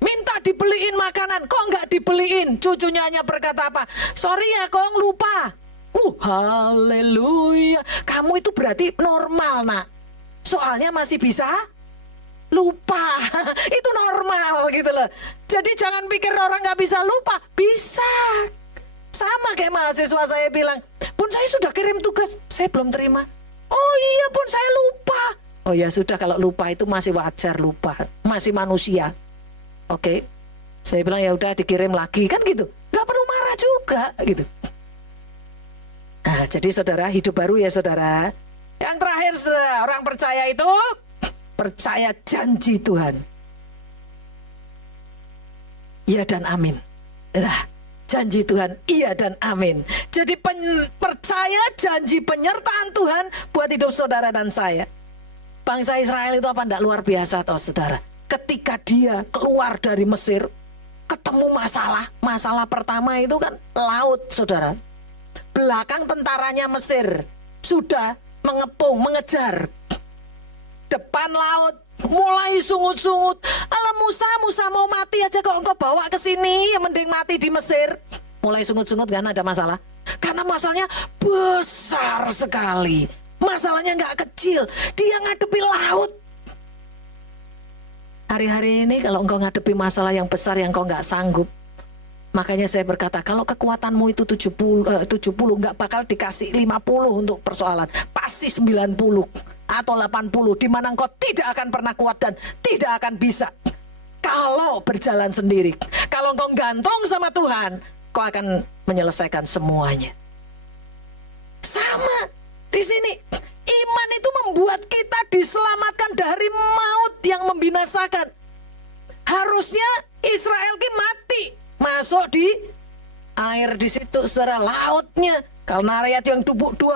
Minta dibeliin makanan, kok nggak dibeliin? Cucunya hanya berkata apa? Sorry ya, kong lupa. Haleluya. Kamu itu berarti normal, nak. Soalnya masih bisa lupa. Itu normal gitu loh. Jadi jangan pikir orang nggak bisa lupa. Bisa. Sama kayak mahasiswa saya bilang, Bun saya sudah kirim tugas, saya belum terima. Oh iya Bun, saya lupa. Oh ya sudah, kalau lupa itu masih wajar, lupa. Masih manusia. Oke. Saya bilang ya udah dikirim lagi kan gitu. Nggak perlu marah juga gitu. Nah, jadi saudara, hidup baru ya saudara. Yang terakhir saudara, orang percaya itu percaya janji Tuhan. Iya dan amin. Nah, janji Tuhan iya dan amin. Jadi percaya janji penyertaan Tuhan buat hidup saudara dan saya. Bangsa Israel itu apa enggak luar biasa toh saudara. Ketika dia keluar dari Mesir, ketemu masalah. Masalah pertama itu kan laut saudara. Belakang tentaranya Mesir sudah mengepung, mengejar. Depan laut mulai sungut-sungut. Alah Musa mau mati aja kok engkau bawa ke sini, mending mati di Mesir. Mulai sungut-sungut kan ada masalah. Karena masalahnya besar sekali. Masalahnya nggak kecil. Dia ngadepi laut. Hari-hari ini kalau engkau ngadepi masalah yang besar yang engkau nggak sanggup. Makanya saya berkata, kalau kekuatanmu itu 70 nggak bakal dikasih 50 untuk persoalan. Pasti 90 atau 80 di mana engkau tidak akan pernah kuat dan tidak akan bisa. Kalau berjalan sendiri. Kalau engkau gantung sama Tuhan, kau akan menyelesaikan semuanya. Sama di sini. Iman itu membuat kita diselamatkan dari maut yang membinasakan. Harusnya Israel mati. Masuk di air di situ saudara, lautnya. Karena ayat yang 29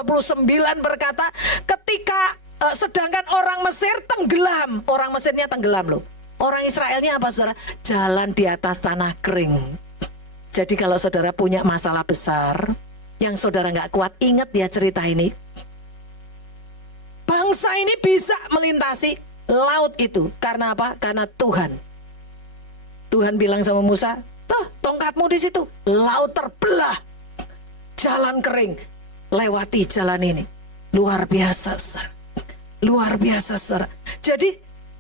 berkata, ketika sedangkan orang Mesir tenggelam. Orang Mesirnya tenggelam loh. Orang Israelnya apa saudara? Jalan di atas tanah kering. Jadi kalau saudara punya masalah besar yang saudara nggak kuat, ingat ya cerita ini. Bangsa ini bisa melintasi laut itu. Karena apa? Karena Tuhan. Tuhan bilang sama Musa, tuh tongkatmu di situ, laut terbelah, jalan kering, lewati jalan ini. Luar biasa, saudara. Luar biasa, saudara. Jadi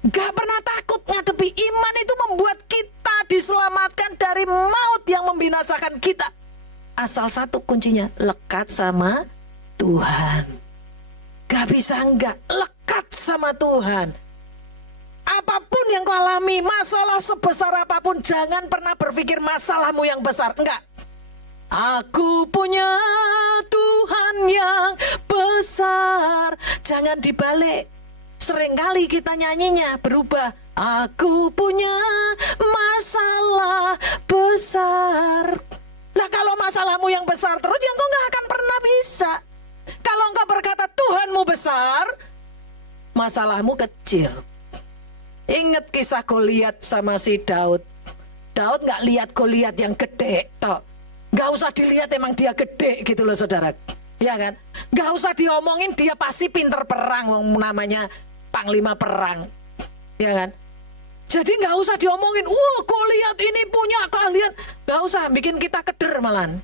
gak pernah takut ngadepi. Iman itu membuat kita diselamatkan dari maut yang membinasakan kita. Asal satu kuncinya, lekat sama Tuhan. Gak bisa enggak, lekat sama Tuhan. Apapun yang kau alami, masalah sebesar apapun, jangan pernah berpikir masalahmu yang besar. Enggak. Aku punya Tuhan yang besar. Jangan dibalik. Seringkali kita nyanyinya berubah. Aku punya masalah besar. Nah kalau masalahmu yang besar terus, ya engkau gak akan pernah bisa. Kalau engkau berkata Tuhanmu besar, masalahmu kecil. Ingat kisah Goliat sama si Daud. Daud nggak lihat Goliat yang gede, toh. Nggak usah dilihat emang dia gede gitu loh saudara. Ya kan? Nggak usah diomongin dia pasti pinter perang, namanya panglima perang. Ya kan? Jadi nggak usah diomongin, Goliat ini punya kalian. Nggak usah bikin kita keder malan.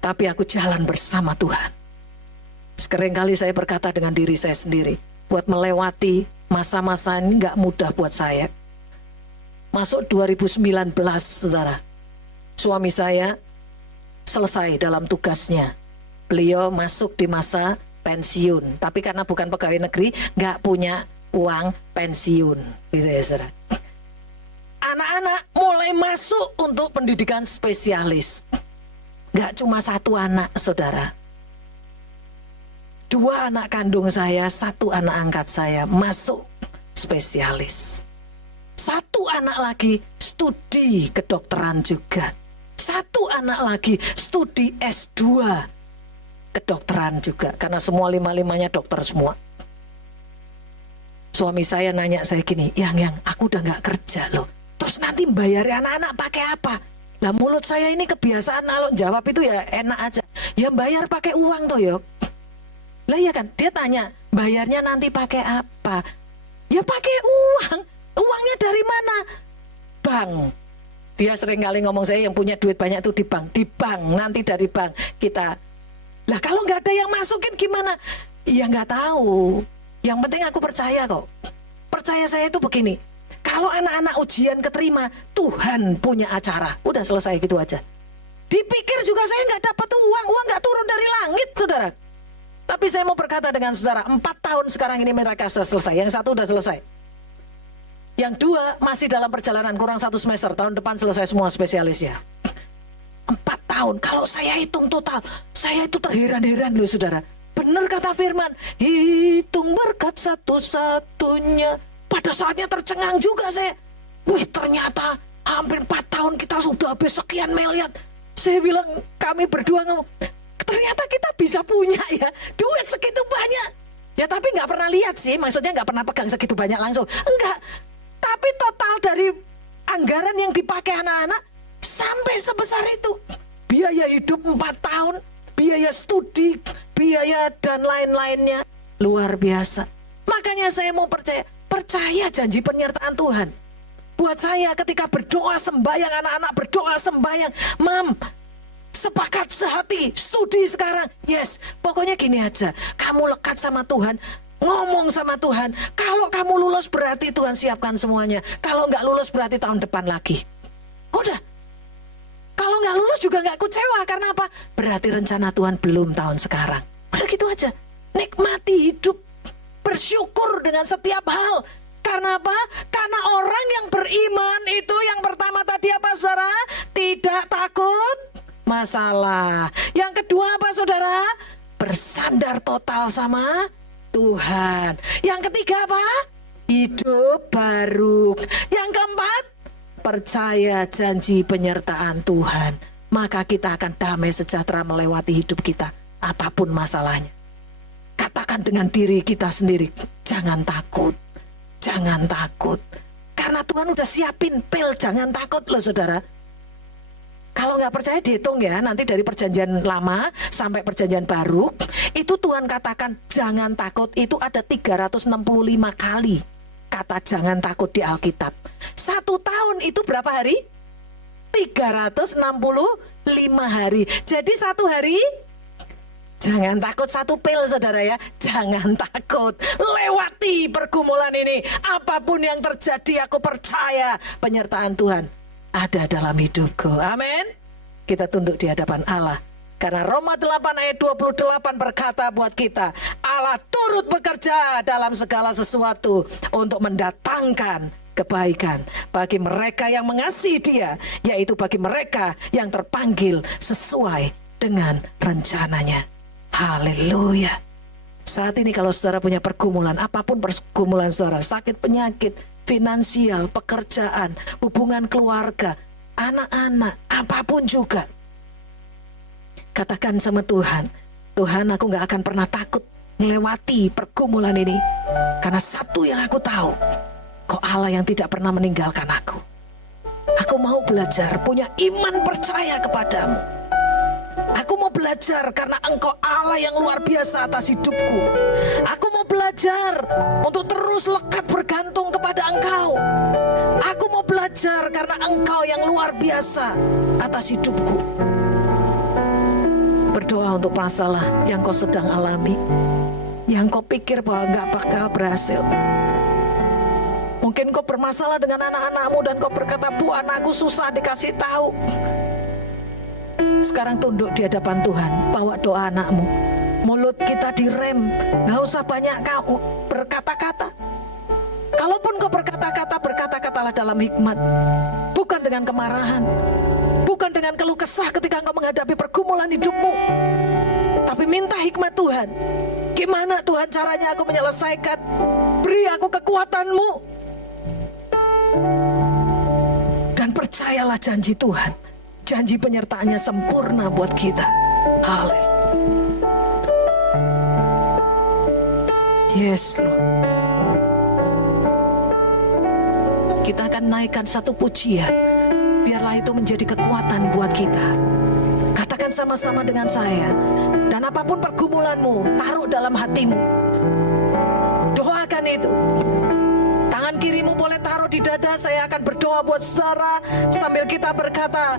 Tapi aku jalan bersama Tuhan. Seringkali saya berkata dengan diri saya sendiri, buat melewati masa-masa ini gak mudah buat saya. Masuk 2019 saudara, suami saya selesai dalam tugasnya. Beliau masuk di masa pensiun, tapi karena bukan pegawai negeri gak punya uang pensiun gitu ya saudara. Anak-anak mulai masuk untuk pendidikan spesialis. Gak cuma satu anak saudara, 2 anak kandung saya, 1 anak angkat saya masuk spesialis. 1 anak lagi studi kedokteran juga. 1 anak lagi studi S2. kedokteran juga, karena semua lima-limanya dokter semua. Suami saya nanya saya gini, yang aku udah nggak kerja loh, terus nanti bayar anak-anak pakai apa? Lah mulut saya ini kebiasaan kalau jawab itu ya enak aja, ya bayar pakai uang toh yok. Lah ya kan, dia tanya bayarnya nanti pakai apa? Ya pakai uang. Uangnya dari mana? Bank. Dia sering kali ngomong, saya yang punya duit banyak itu di bank. Di bank, nanti dari bank kita. Lah kalau nggak ada yang masukin gimana? Ya nggak tahu. Yang penting aku percaya kok. Percaya saya itu begini. Kalau anak-anak ujian keterima, Tuhan punya acara. Udah selesai gitu aja. Dipikir juga saya nggak dapat uang nggak turun dari langit, saudara. Tapi saya mau berkata dengan saudara, 4 tahun sekarang ini mereka selesai. Yang satu udah selesai. Yang dua masih dalam perjalanan, kurang 1 semester. Tahun depan selesai semua spesialisnya. 4 tahun, kalau saya hitung total, saya itu terheran-heran loh saudara. Benar kata firman, hitung berkat satu-satunya. Pada saatnya tercengang juga saya. Wih ternyata hampir 4 tahun kita sudah habis sekian miliar. Saya bilang, kami berdua ngomong, ternyata kita bisa punya ya duit segitu banyak. Ya tapi nggak pernah lihat sih, maksudnya nggak pernah pegang segitu banyak langsung. Enggak. Tapi total dari anggaran yang dipakai anak-anak sampai sebesar itu. Biaya hidup 4 tahun, biaya studi, biaya dan lain-lainnya. Luar biasa. Makanya saya mau percaya janji penyertaan Tuhan. Buat saya ketika berdoa sembahyang, anak-anak berdoa sembahyang, Mam, sepakat sehati, studi sekarang. Yes, pokoknya gini aja. Kamu lekat sama Tuhan, ngomong sama Tuhan. Kalau kamu lulus berarti Tuhan siapkan semuanya. Kalau nggak lulus berarti tahun depan lagi. Udah. Kalau nggak lulus juga nggak kecewa. Karena apa? Berarti rencana Tuhan belum tahun sekarang. Udah gitu aja. Nikmati hidup. Bersyukur dengan setiap hal. Karena apa? Karena orang yang beriman itu yang pertama tadi apa saudara? Tidak takut masalah. Yang kedua apa saudara? Bersandar total sama Tuhan. Yang ketiga apa? Hidup baru. Yang keempat, percaya janji penyertaan Tuhan. Maka kita akan damai sejahtera melewati hidup kita, apapun masalahnya. Katakan dengan diri kita sendiri, jangan takut. Jangan takut. Karena Tuhan udah siapin pil, jangan takut loh saudara. Kalau nggak percaya dihitung ya, nanti dari perjanjian lama sampai perjanjian baru, itu Tuhan katakan jangan takut itu ada 365 kali kata jangan takut di Alkitab. 1 tahun itu berapa hari? 365 hari. Jadi 1 hari, jangan takut 1 pil saudara ya. Jangan takut. Lewati pergumulan ini. Apapun yang terjadi aku percaya penyertaan Tuhan ada dalam hidupku. Amin. Kita tunduk di hadapan Allah. Karena Roma 8 ayat 28 berkata buat kita, Allah turut bekerja dalam segala sesuatu untuk mendatangkan kebaikan bagi mereka yang mengasihi Dia, yaitu bagi mereka yang terpanggil sesuai dengan rencananya. Haleluya. Saat ini kalau saudara punya pergumulan, apapun pergumulan saudara, sakit, penyakit, finansial, pekerjaan, hubungan keluarga, anak-anak, apapun juga, katakan sama Tuhan, Tuhan aku gak akan pernah takut melewati pergumulan ini. Karena satu yang aku tahu, Kau Allah yang tidak pernah meninggalkan aku. Aku mau belajar punya iman percaya kepadamu. Aku mau belajar karena Engkau Allah yang luar biasa atas hidupku. Aku mau belajar untuk terus lekat bergantung kepada Engkau. Aku mau belajar karena Engkau yang luar biasa atas hidupku. Berdoa untuk masalah yang kau sedang alami, yang kau pikir bahwa gak bakal berhasil. Mungkin kau bermasalah dengan anak-anakmu dan kau berkata, Bu, anakku susah dikasih tahu. Sekarang tunduk di hadapan Tuhan, bawa doa anakmu. Mulut kita direm, gak usah banyak kau berkata-kata. Kalaupun kau berkata-kata, berkata-katalah dalam hikmat. Bukan dengan kemarahan, bukan dengan keluh kesah ketika engkau menghadapi pergumulan hidupmu. Tapi minta hikmat Tuhan. Gimana Tuhan caranya aku menyelesaikan? Beri aku kekuatanmu. Dan percayalah janji Tuhan. Janji penyertaannya sempurna buat kita. Haleluya. Yes, Lord. Kita akan naikkan satu pujian. Biarlah itu menjadi kekuatan buat kita. Katakan sama-sama dengan saya. Dan apapun pergumulanmu, taruh dalam hatimu. Doakan itu. Tangan kirimu boleh taruh di dada. Saya akan berdoa buat saudara sambil kita berkata,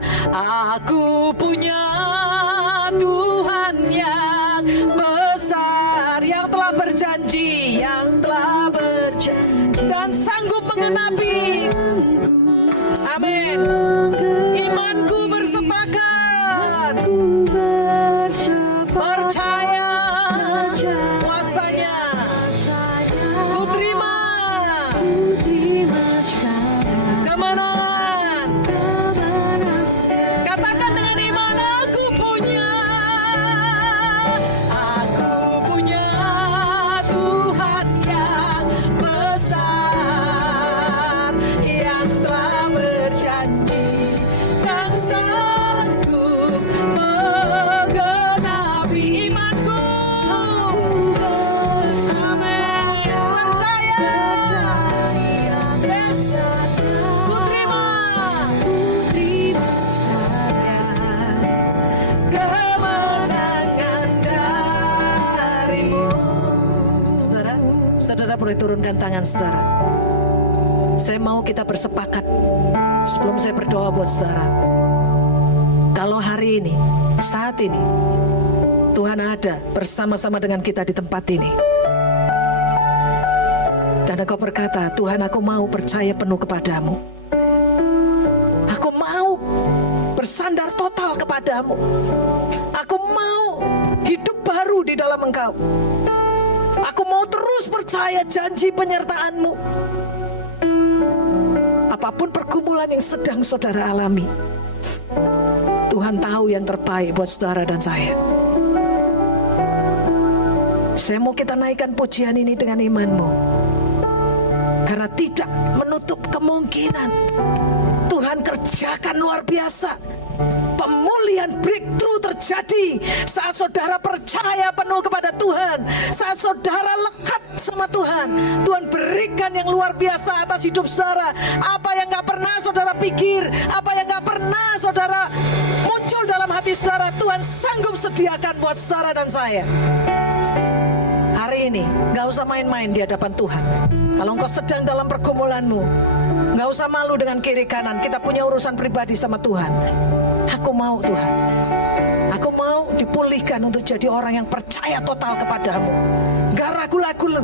aku punya Tuhan yang besar, yang telah berjanji, dan sanggup mengenapi. Amin. Imanku bersepakat, percaya kuasanya. Ku terima kemenangan. Katakan dengan iman, aku punya Tuhan yang besar, yang telah berjanji dan sanggup menggenapi imanku. Amin. Percaya. Yes. Ku terima. Yes. Kemenangan darimu. Saudara boleh turunkan tangan saudara. Saya mau kita bersepakat sebelum saya berdoa buat saudara. Kalau hari ini, saat ini, Tuhan ada bersama-sama dengan kita di tempat ini. Dan engkau berkata, Tuhan, aku mau percaya penuh kepadamu. Aku mau bersandar total kepadamu. Aku mau hidup baru di dalam engkau. Aku mau terus percaya janji penyertaan-Mu. Apapun pergumulan yang sedang saudara alami, Tuhan tahu yang terbaik buat saudara dan saya. Saya mau kita naikkan pujian ini dengan imanmu. Karena tidak menutup kemungkinan Tuhan kerjakan luar biasa. Pemulihan breakthrough terjadi saat saudara percaya penuh kepada Tuhan. Saat saudara lekat sama Tuhan, Tuhan berikan yang luar biasa atas hidup saudara. Apa yang gak pernah saudara pikir, apa yang gak pernah saudara muncul dalam hati saudara, Tuhan sanggup sediakan buat saudara dan saya. Hari ini gak usah main-main di hadapan Tuhan. Kalau engkau sedang dalam pergumulanmu, gak usah malu dengan kiri kanan. Kita punya urusan pribadi sama Tuhan. Aku mau Tuhan, aku mau dipulihkan untuk jadi orang yang percaya total kepadamu. Gak ragu-ragu,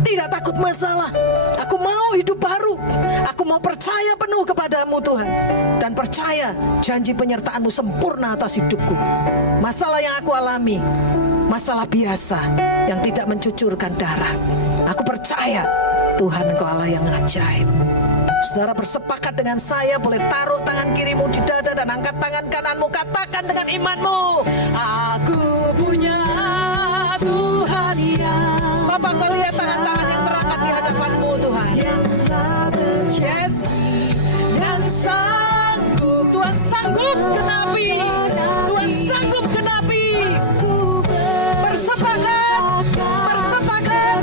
tidak takut masalah. Aku mau hidup baru. Aku mau percaya penuh kepadamu Tuhan. Dan percaya janji penyertaan-Mu sempurna atas hidupku. Masalah yang aku alami, masalah biasa yang tidak mencucurkan darah. Aku percaya Tuhan Engkau Allah yang ajaib. Saudara bersepakat dengan saya, boleh taruh tangan kirimu di dada dan angkat tangan kananmu. Katakan dengan imanmu, aku punya Tuhan yang. Bapak, kau lihat tangan-tangan yang terangkat di hadapanmu Tuhan. Yes. Dan sanggup, Tuhan sanggup genapi. Tuhan sanggup genapi. Bersepakat, bersepakat,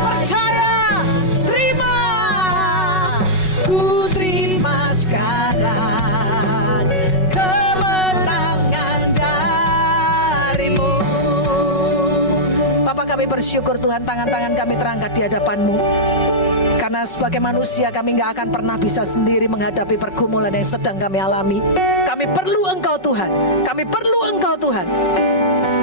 percaya, terima. Ku terima sekarang kemenangan darimu. Bapak, kami bersyukur Tuhan, tangan-tangan kami terangkat di hadapan-Mu. Karena sebagai manusia kami gak akan pernah bisa sendiri menghadapi pergumulan yang sedang kami alami. Kami perlu Engkau Tuhan. Kami perlu Engkau Tuhan.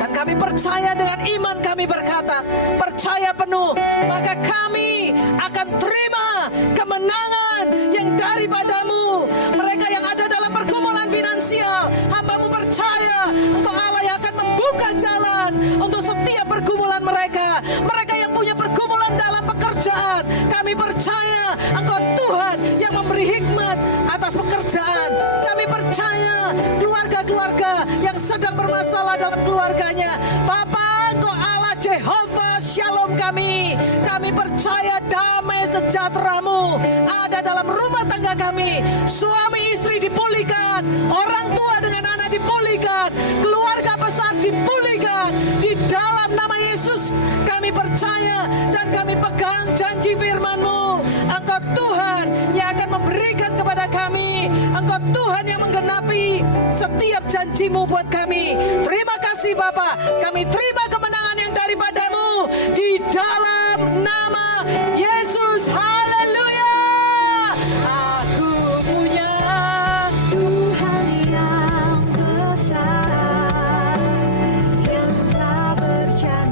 Dan kami percaya dengan iman kami berkata, percaya penuh, maka kami akan terima kemenangan yang daripada-Mu. Mereka yang ada dalam pergumulan finansial, hamba-Mu percaya Engkau Allah yang akan membuka jalan untuk setiap pergumulan mereka. Mereka yang punya pergumulan dalam pekerjaan, kami percaya Engkau Tuhan yang memberi hikmat atas pekerjaan. Kami percaya keluarga-keluarga yang sedang bermasalah dalam keluarganya, Bapa, Engkau Allah Jehovah Shalom kami. Kami percaya damai sejahtera-Mu ada dalam rumah tangga kami. Suami istri dipulihkan, orang tua dengan anak dipulihkan, keluarga besar dipulihkan di dalam nama Yesus. Yesus, kami percaya dan kami pegang janji firman-Mu. Engkau Tuhan yang akan memberikan kepada kami. Engkau Tuhan yang menggenapi setiap janji-Mu buat kami. Terima kasih Bapa, kami terima kemenangan yang daripada-Mu di dalam nama Yesus. Haleluya. Aku punya Tuhan yang besar, yang tak berjanji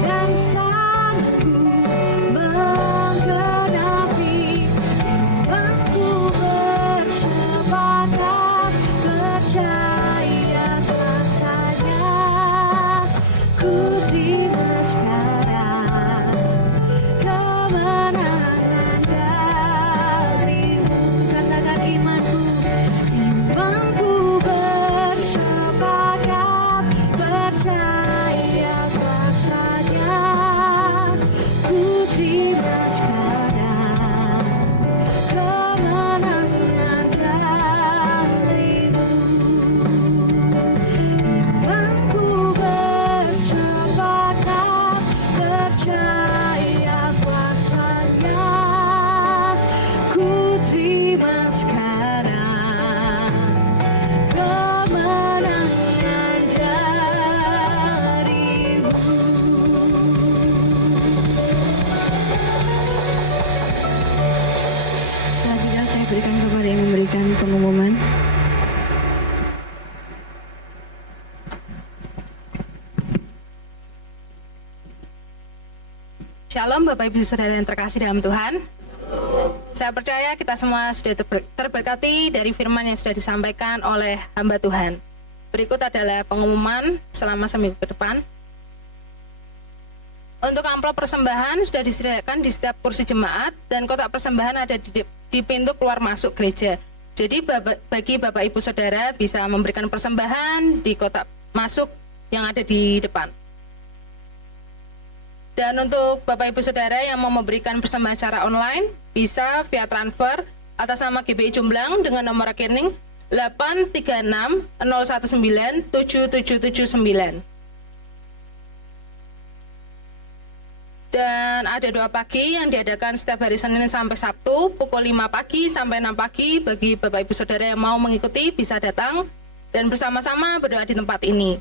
dan sanggup menggenapi imanku bersepakat percaya kuasanya. Ku terima sekarang kemenangan darimu. Katakan imanku bersepakat percaya kuasanya. Ku terima sekarang kemenangan darimu. Imanku bersepakat percaya kuasanya. Ku terima sekarang kemenangan darimu. Selanjutnya saya berikan kepada yang memberikan pengumuman. Shalom Bapak Ibu Saudara yang terkasih dalam Tuhan. Saya percaya kita semua sudah terberkati dari firman yang sudah disampaikan oleh hamba Tuhan. Berikut adalah pengumuman selama seminggu ke depan. Untuk amplop persembahan sudah disediakan di setiap kursi jemaat dan kotak persembahan ada di pintu keluar masuk gereja. Jadi bagi Bapak Ibu Saudara bisa memberikan persembahan di kotak masuk yang ada di depan. Dan untuk Bapak Ibu Saudara yang mau memberikan persembahan secara online, bisa via transfer atas nama GBI Jumblang dengan nomor rekening 83601977779. Dan ada doa pagi yang diadakan setiap hari Senin sampai Sabtu pukul 5 pagi sampai 6 pagi. Bagi Bapak Ibu Saudara yang mau mengikuti bisa datang dan bersama-sama berdoa di tempat ini.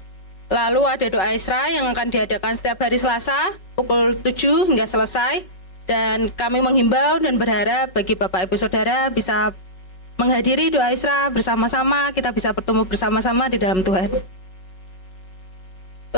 Lalu ada doa Isra yang akan diadakan setiap hari Selasa pukul 7 hingga selesai. Dan kami menghimbau dan berharap bagi Bapak Ibu Saudara bisa menghadiri doa Isra bersama-sama, kita bisa bertemu bersama-sama di dalam Tuhan.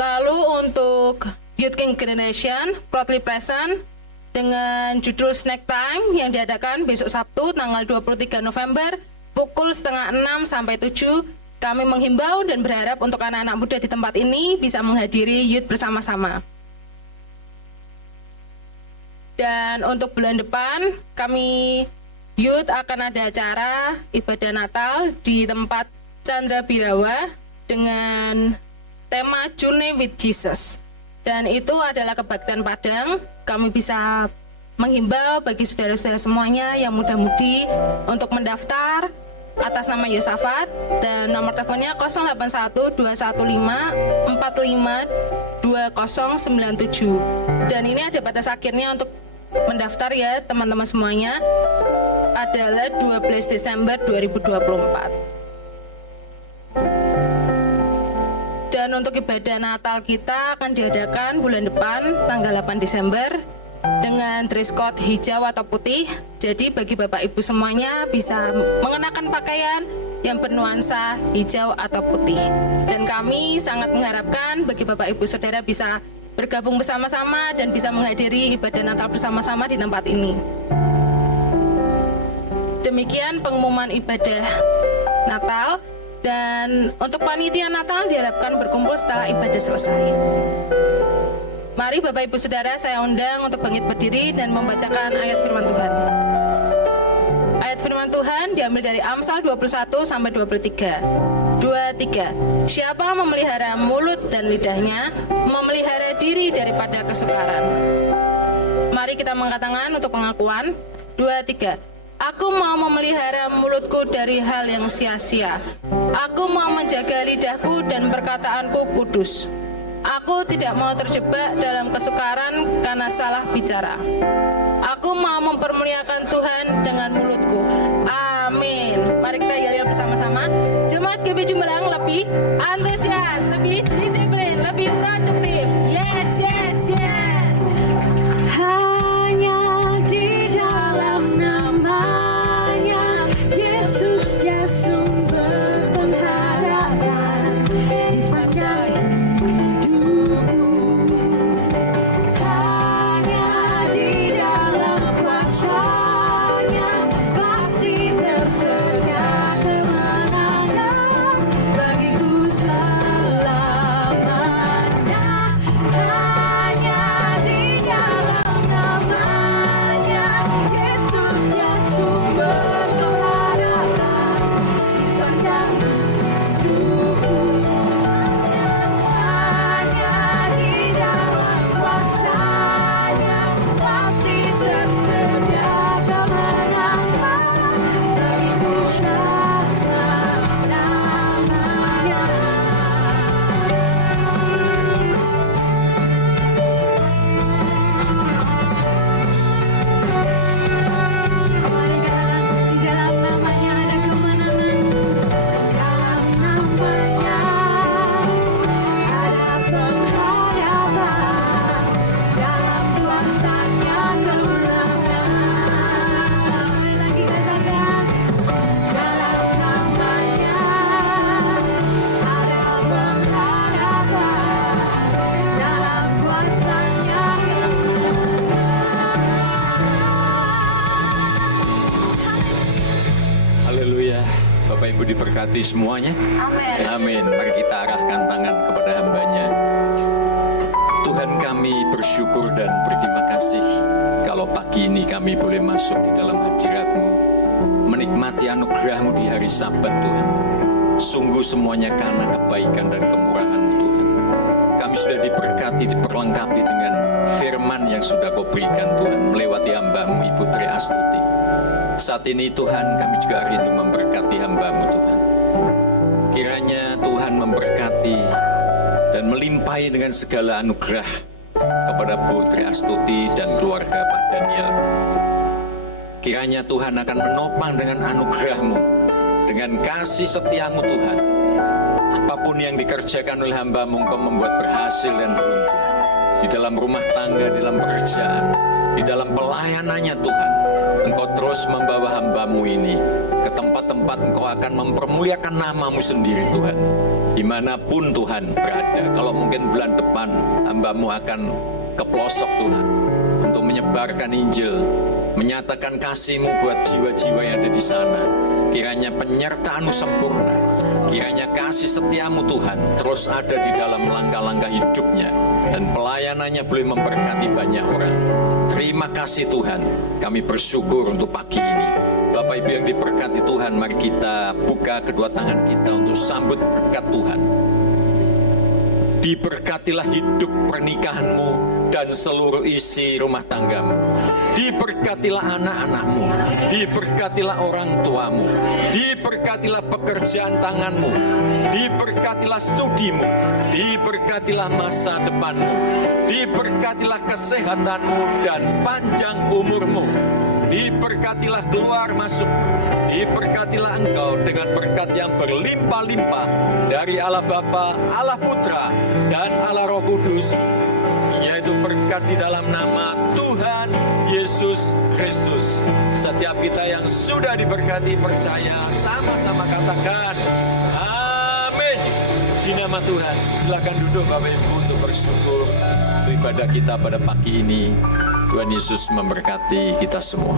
Lalu untuk Youth King Generation Proudly Present dengan judul Snack Time yang diadakan besok Sabtu tanggal 23 November pukul 5:30 sampai 7. Kami menghimbau dan berharap untuk anak-anak muda di tempat ini bisa menghadiri youth bersama-sama. Dan untuk bulan depan, kami youth akan ada acara ibadah Natal di tempat Chandra Birawa dengan tema Journey with Jesus. Dan itu adalah kebaktian Padang. Kami bisa menghimbau bagi saudara-saudara semuanya yang muda-mudi untuk mendaftar atas nama Yosafat dan nomor teleponnya 081245452097. Dan ini ada batas akhirnya untuk mendaftar ya teman-teman semuanya adalah 12 Desember 2024. Dan untuk ibadah Natal kita akan diadakan bulan depan tanggal 8 Desember dengan dress code hijau atau putih. Jadi bagi Bapak Ibu semuanya bisa mengenakan pakaian yang bernuansa hijau atau putih. Dan kami sangat mengharapkan bagi Bapak Ibu Saudara bisa bergabung bersama-sama dan bisa menghadiri ibadah Natal bersama-sama di tempat ini. Demikian pengumuman ibadah Natal. Dan untuk panitia Natal diharapkan berkumpul setelah ibadah selesai. Mari Bapak Ibu Saudara saya undang untuk bangkit berdiri dan membacakan ayat firman Tuhan. Ayat firman Tuhan diambil dari Amsal 21 sampai 23. 23. Siapa memelihara mulut dan lidahnya, memelihara diri daripada kesukaran. Mari kita mengangkat tangan untuk pengakuan. 23. Aku mau memelihara mulutku dari hal yang sia-sia. Aku mau menjaga lidahku dan perkataanku kudus. Aku tidak mau terjebak dalam kesukaran karena salah bicara. Aku mau mempermuliakan Tuhan dengan mulutku. Amin. Mari kita yel-yel bersama-sama. Jemaat GP Jumbelang lebih antusias, lebih disiplin, lebih produktif. Yes, yes, yes. Hanya di dalam namanya Yesus dia sumber pengharapan di sepanjang hidupku. Hanya di dalam kuasa-Nya pasti tersedia kemenangan bagiku selamanya. Hanya di dalam namanya Yesus dia sumber pengharapan di sepanjang hidupku. Hanya di dalam kuasa-Nya pasti tersedia kemenangan bagiku selamanya. Mari katakan, di dalam namanya ada kemenangan. Dalam namanya ada pengharapan. Dalam kuasa-Nya kemenangan. Sekali lagi katakan, dalam namanya ada pengharapan. Dalam kuasa-Nya Haleluya. Bapak Ibu diberkati semuanya. Amin. Mari kita arahkan tangan kepada hamba-Nya. Tuhan, kami bersyukur dan berterima kasih kalau pagi ini kami boleh masuk di dalam hadirat-Mu, menikmati anugerah-Mu di hari Sabat, Tuhan. Sungguh semuanya karena kebaikan dan kemurahan-Mu, Tuhan. Kami sudah diberkati, diperlengkapi dengan firman yang sudah Kau berikan, Tuhan, melewati hamba-Mu Ibu Tri Astuti. Saat ini Tuhan, kami juga rindu memberkati hamba-Mu, Tuhan. Kiranya Tuhan memberkati dan melimpahi dengan segala anugerah kepada Bu Tri Astuti dan keluarga Pak Daniel. Kiranya Tuhan akan menopang dengan anugerah-Mu, dengan kasih setia-Mu, Tuhan. Apapun yang dikerjakan oleh hamba-Mu, Engkau membuat berhasil dan beruntung. Di dalam rumah tangga, di dalam pekerjaan, di dalam pelayanannya, Tuhan. Engkau terus membawa hamba-Mu ini ke tempat-tempat Engkau akan mempermuliakan nama-Mu sendiri, Tuhan. Dimanapun Tuhan berada, kalau mungkin bulan depan hamba-Mu akan ke pelosok, Tuhan, untuk menyebarkan Injil, menyatakan kasih-Mu buat jiwa-jiwa yang ada di sana. Kiranya penyertaan-Mu sempurna, kiranya kasih setia-Mu, Tuhan, terus ada di dalam langkah-langkah hidupnya, dan pelayanannya boleh memberkati banyak orang. Terima kasih Tuhan, kami bersyukur untuk pagi ini. Bapak Ibu yang diberkati Tuhan, mari kita buka kedua tangan kita untuk sambut berkat Tuhan. Diberkatilah hidup pernikahanmu dan seluruh isi rumah tanggamu. Diberkatilah anak-anakmu, diberkatilah orang tuamu, diberkatilah pekerjaan tanganmu, diberkatilah studimu, diberkatilah masa depanmu, diberkatilah kesehatanmu dan panjang umurmu. Diberkatilah keluar masuk, diberkatilah engkau dengan berkat yang berlimpah-limpah dari Allah Bapa, Allah Putra, dan Allah Roh Kudus, yaitu berkat di dalam nama Tuhan Yesus Kristus. Setiap kita yang sudah diberkati percaya, sama-sama katakan amin. Di nama Tuhan, silakan duduk Bapak Ibu untuk bersyukur untuk ibadah kita pada pagi ini. Tuhan Yesus memberkati kita semua.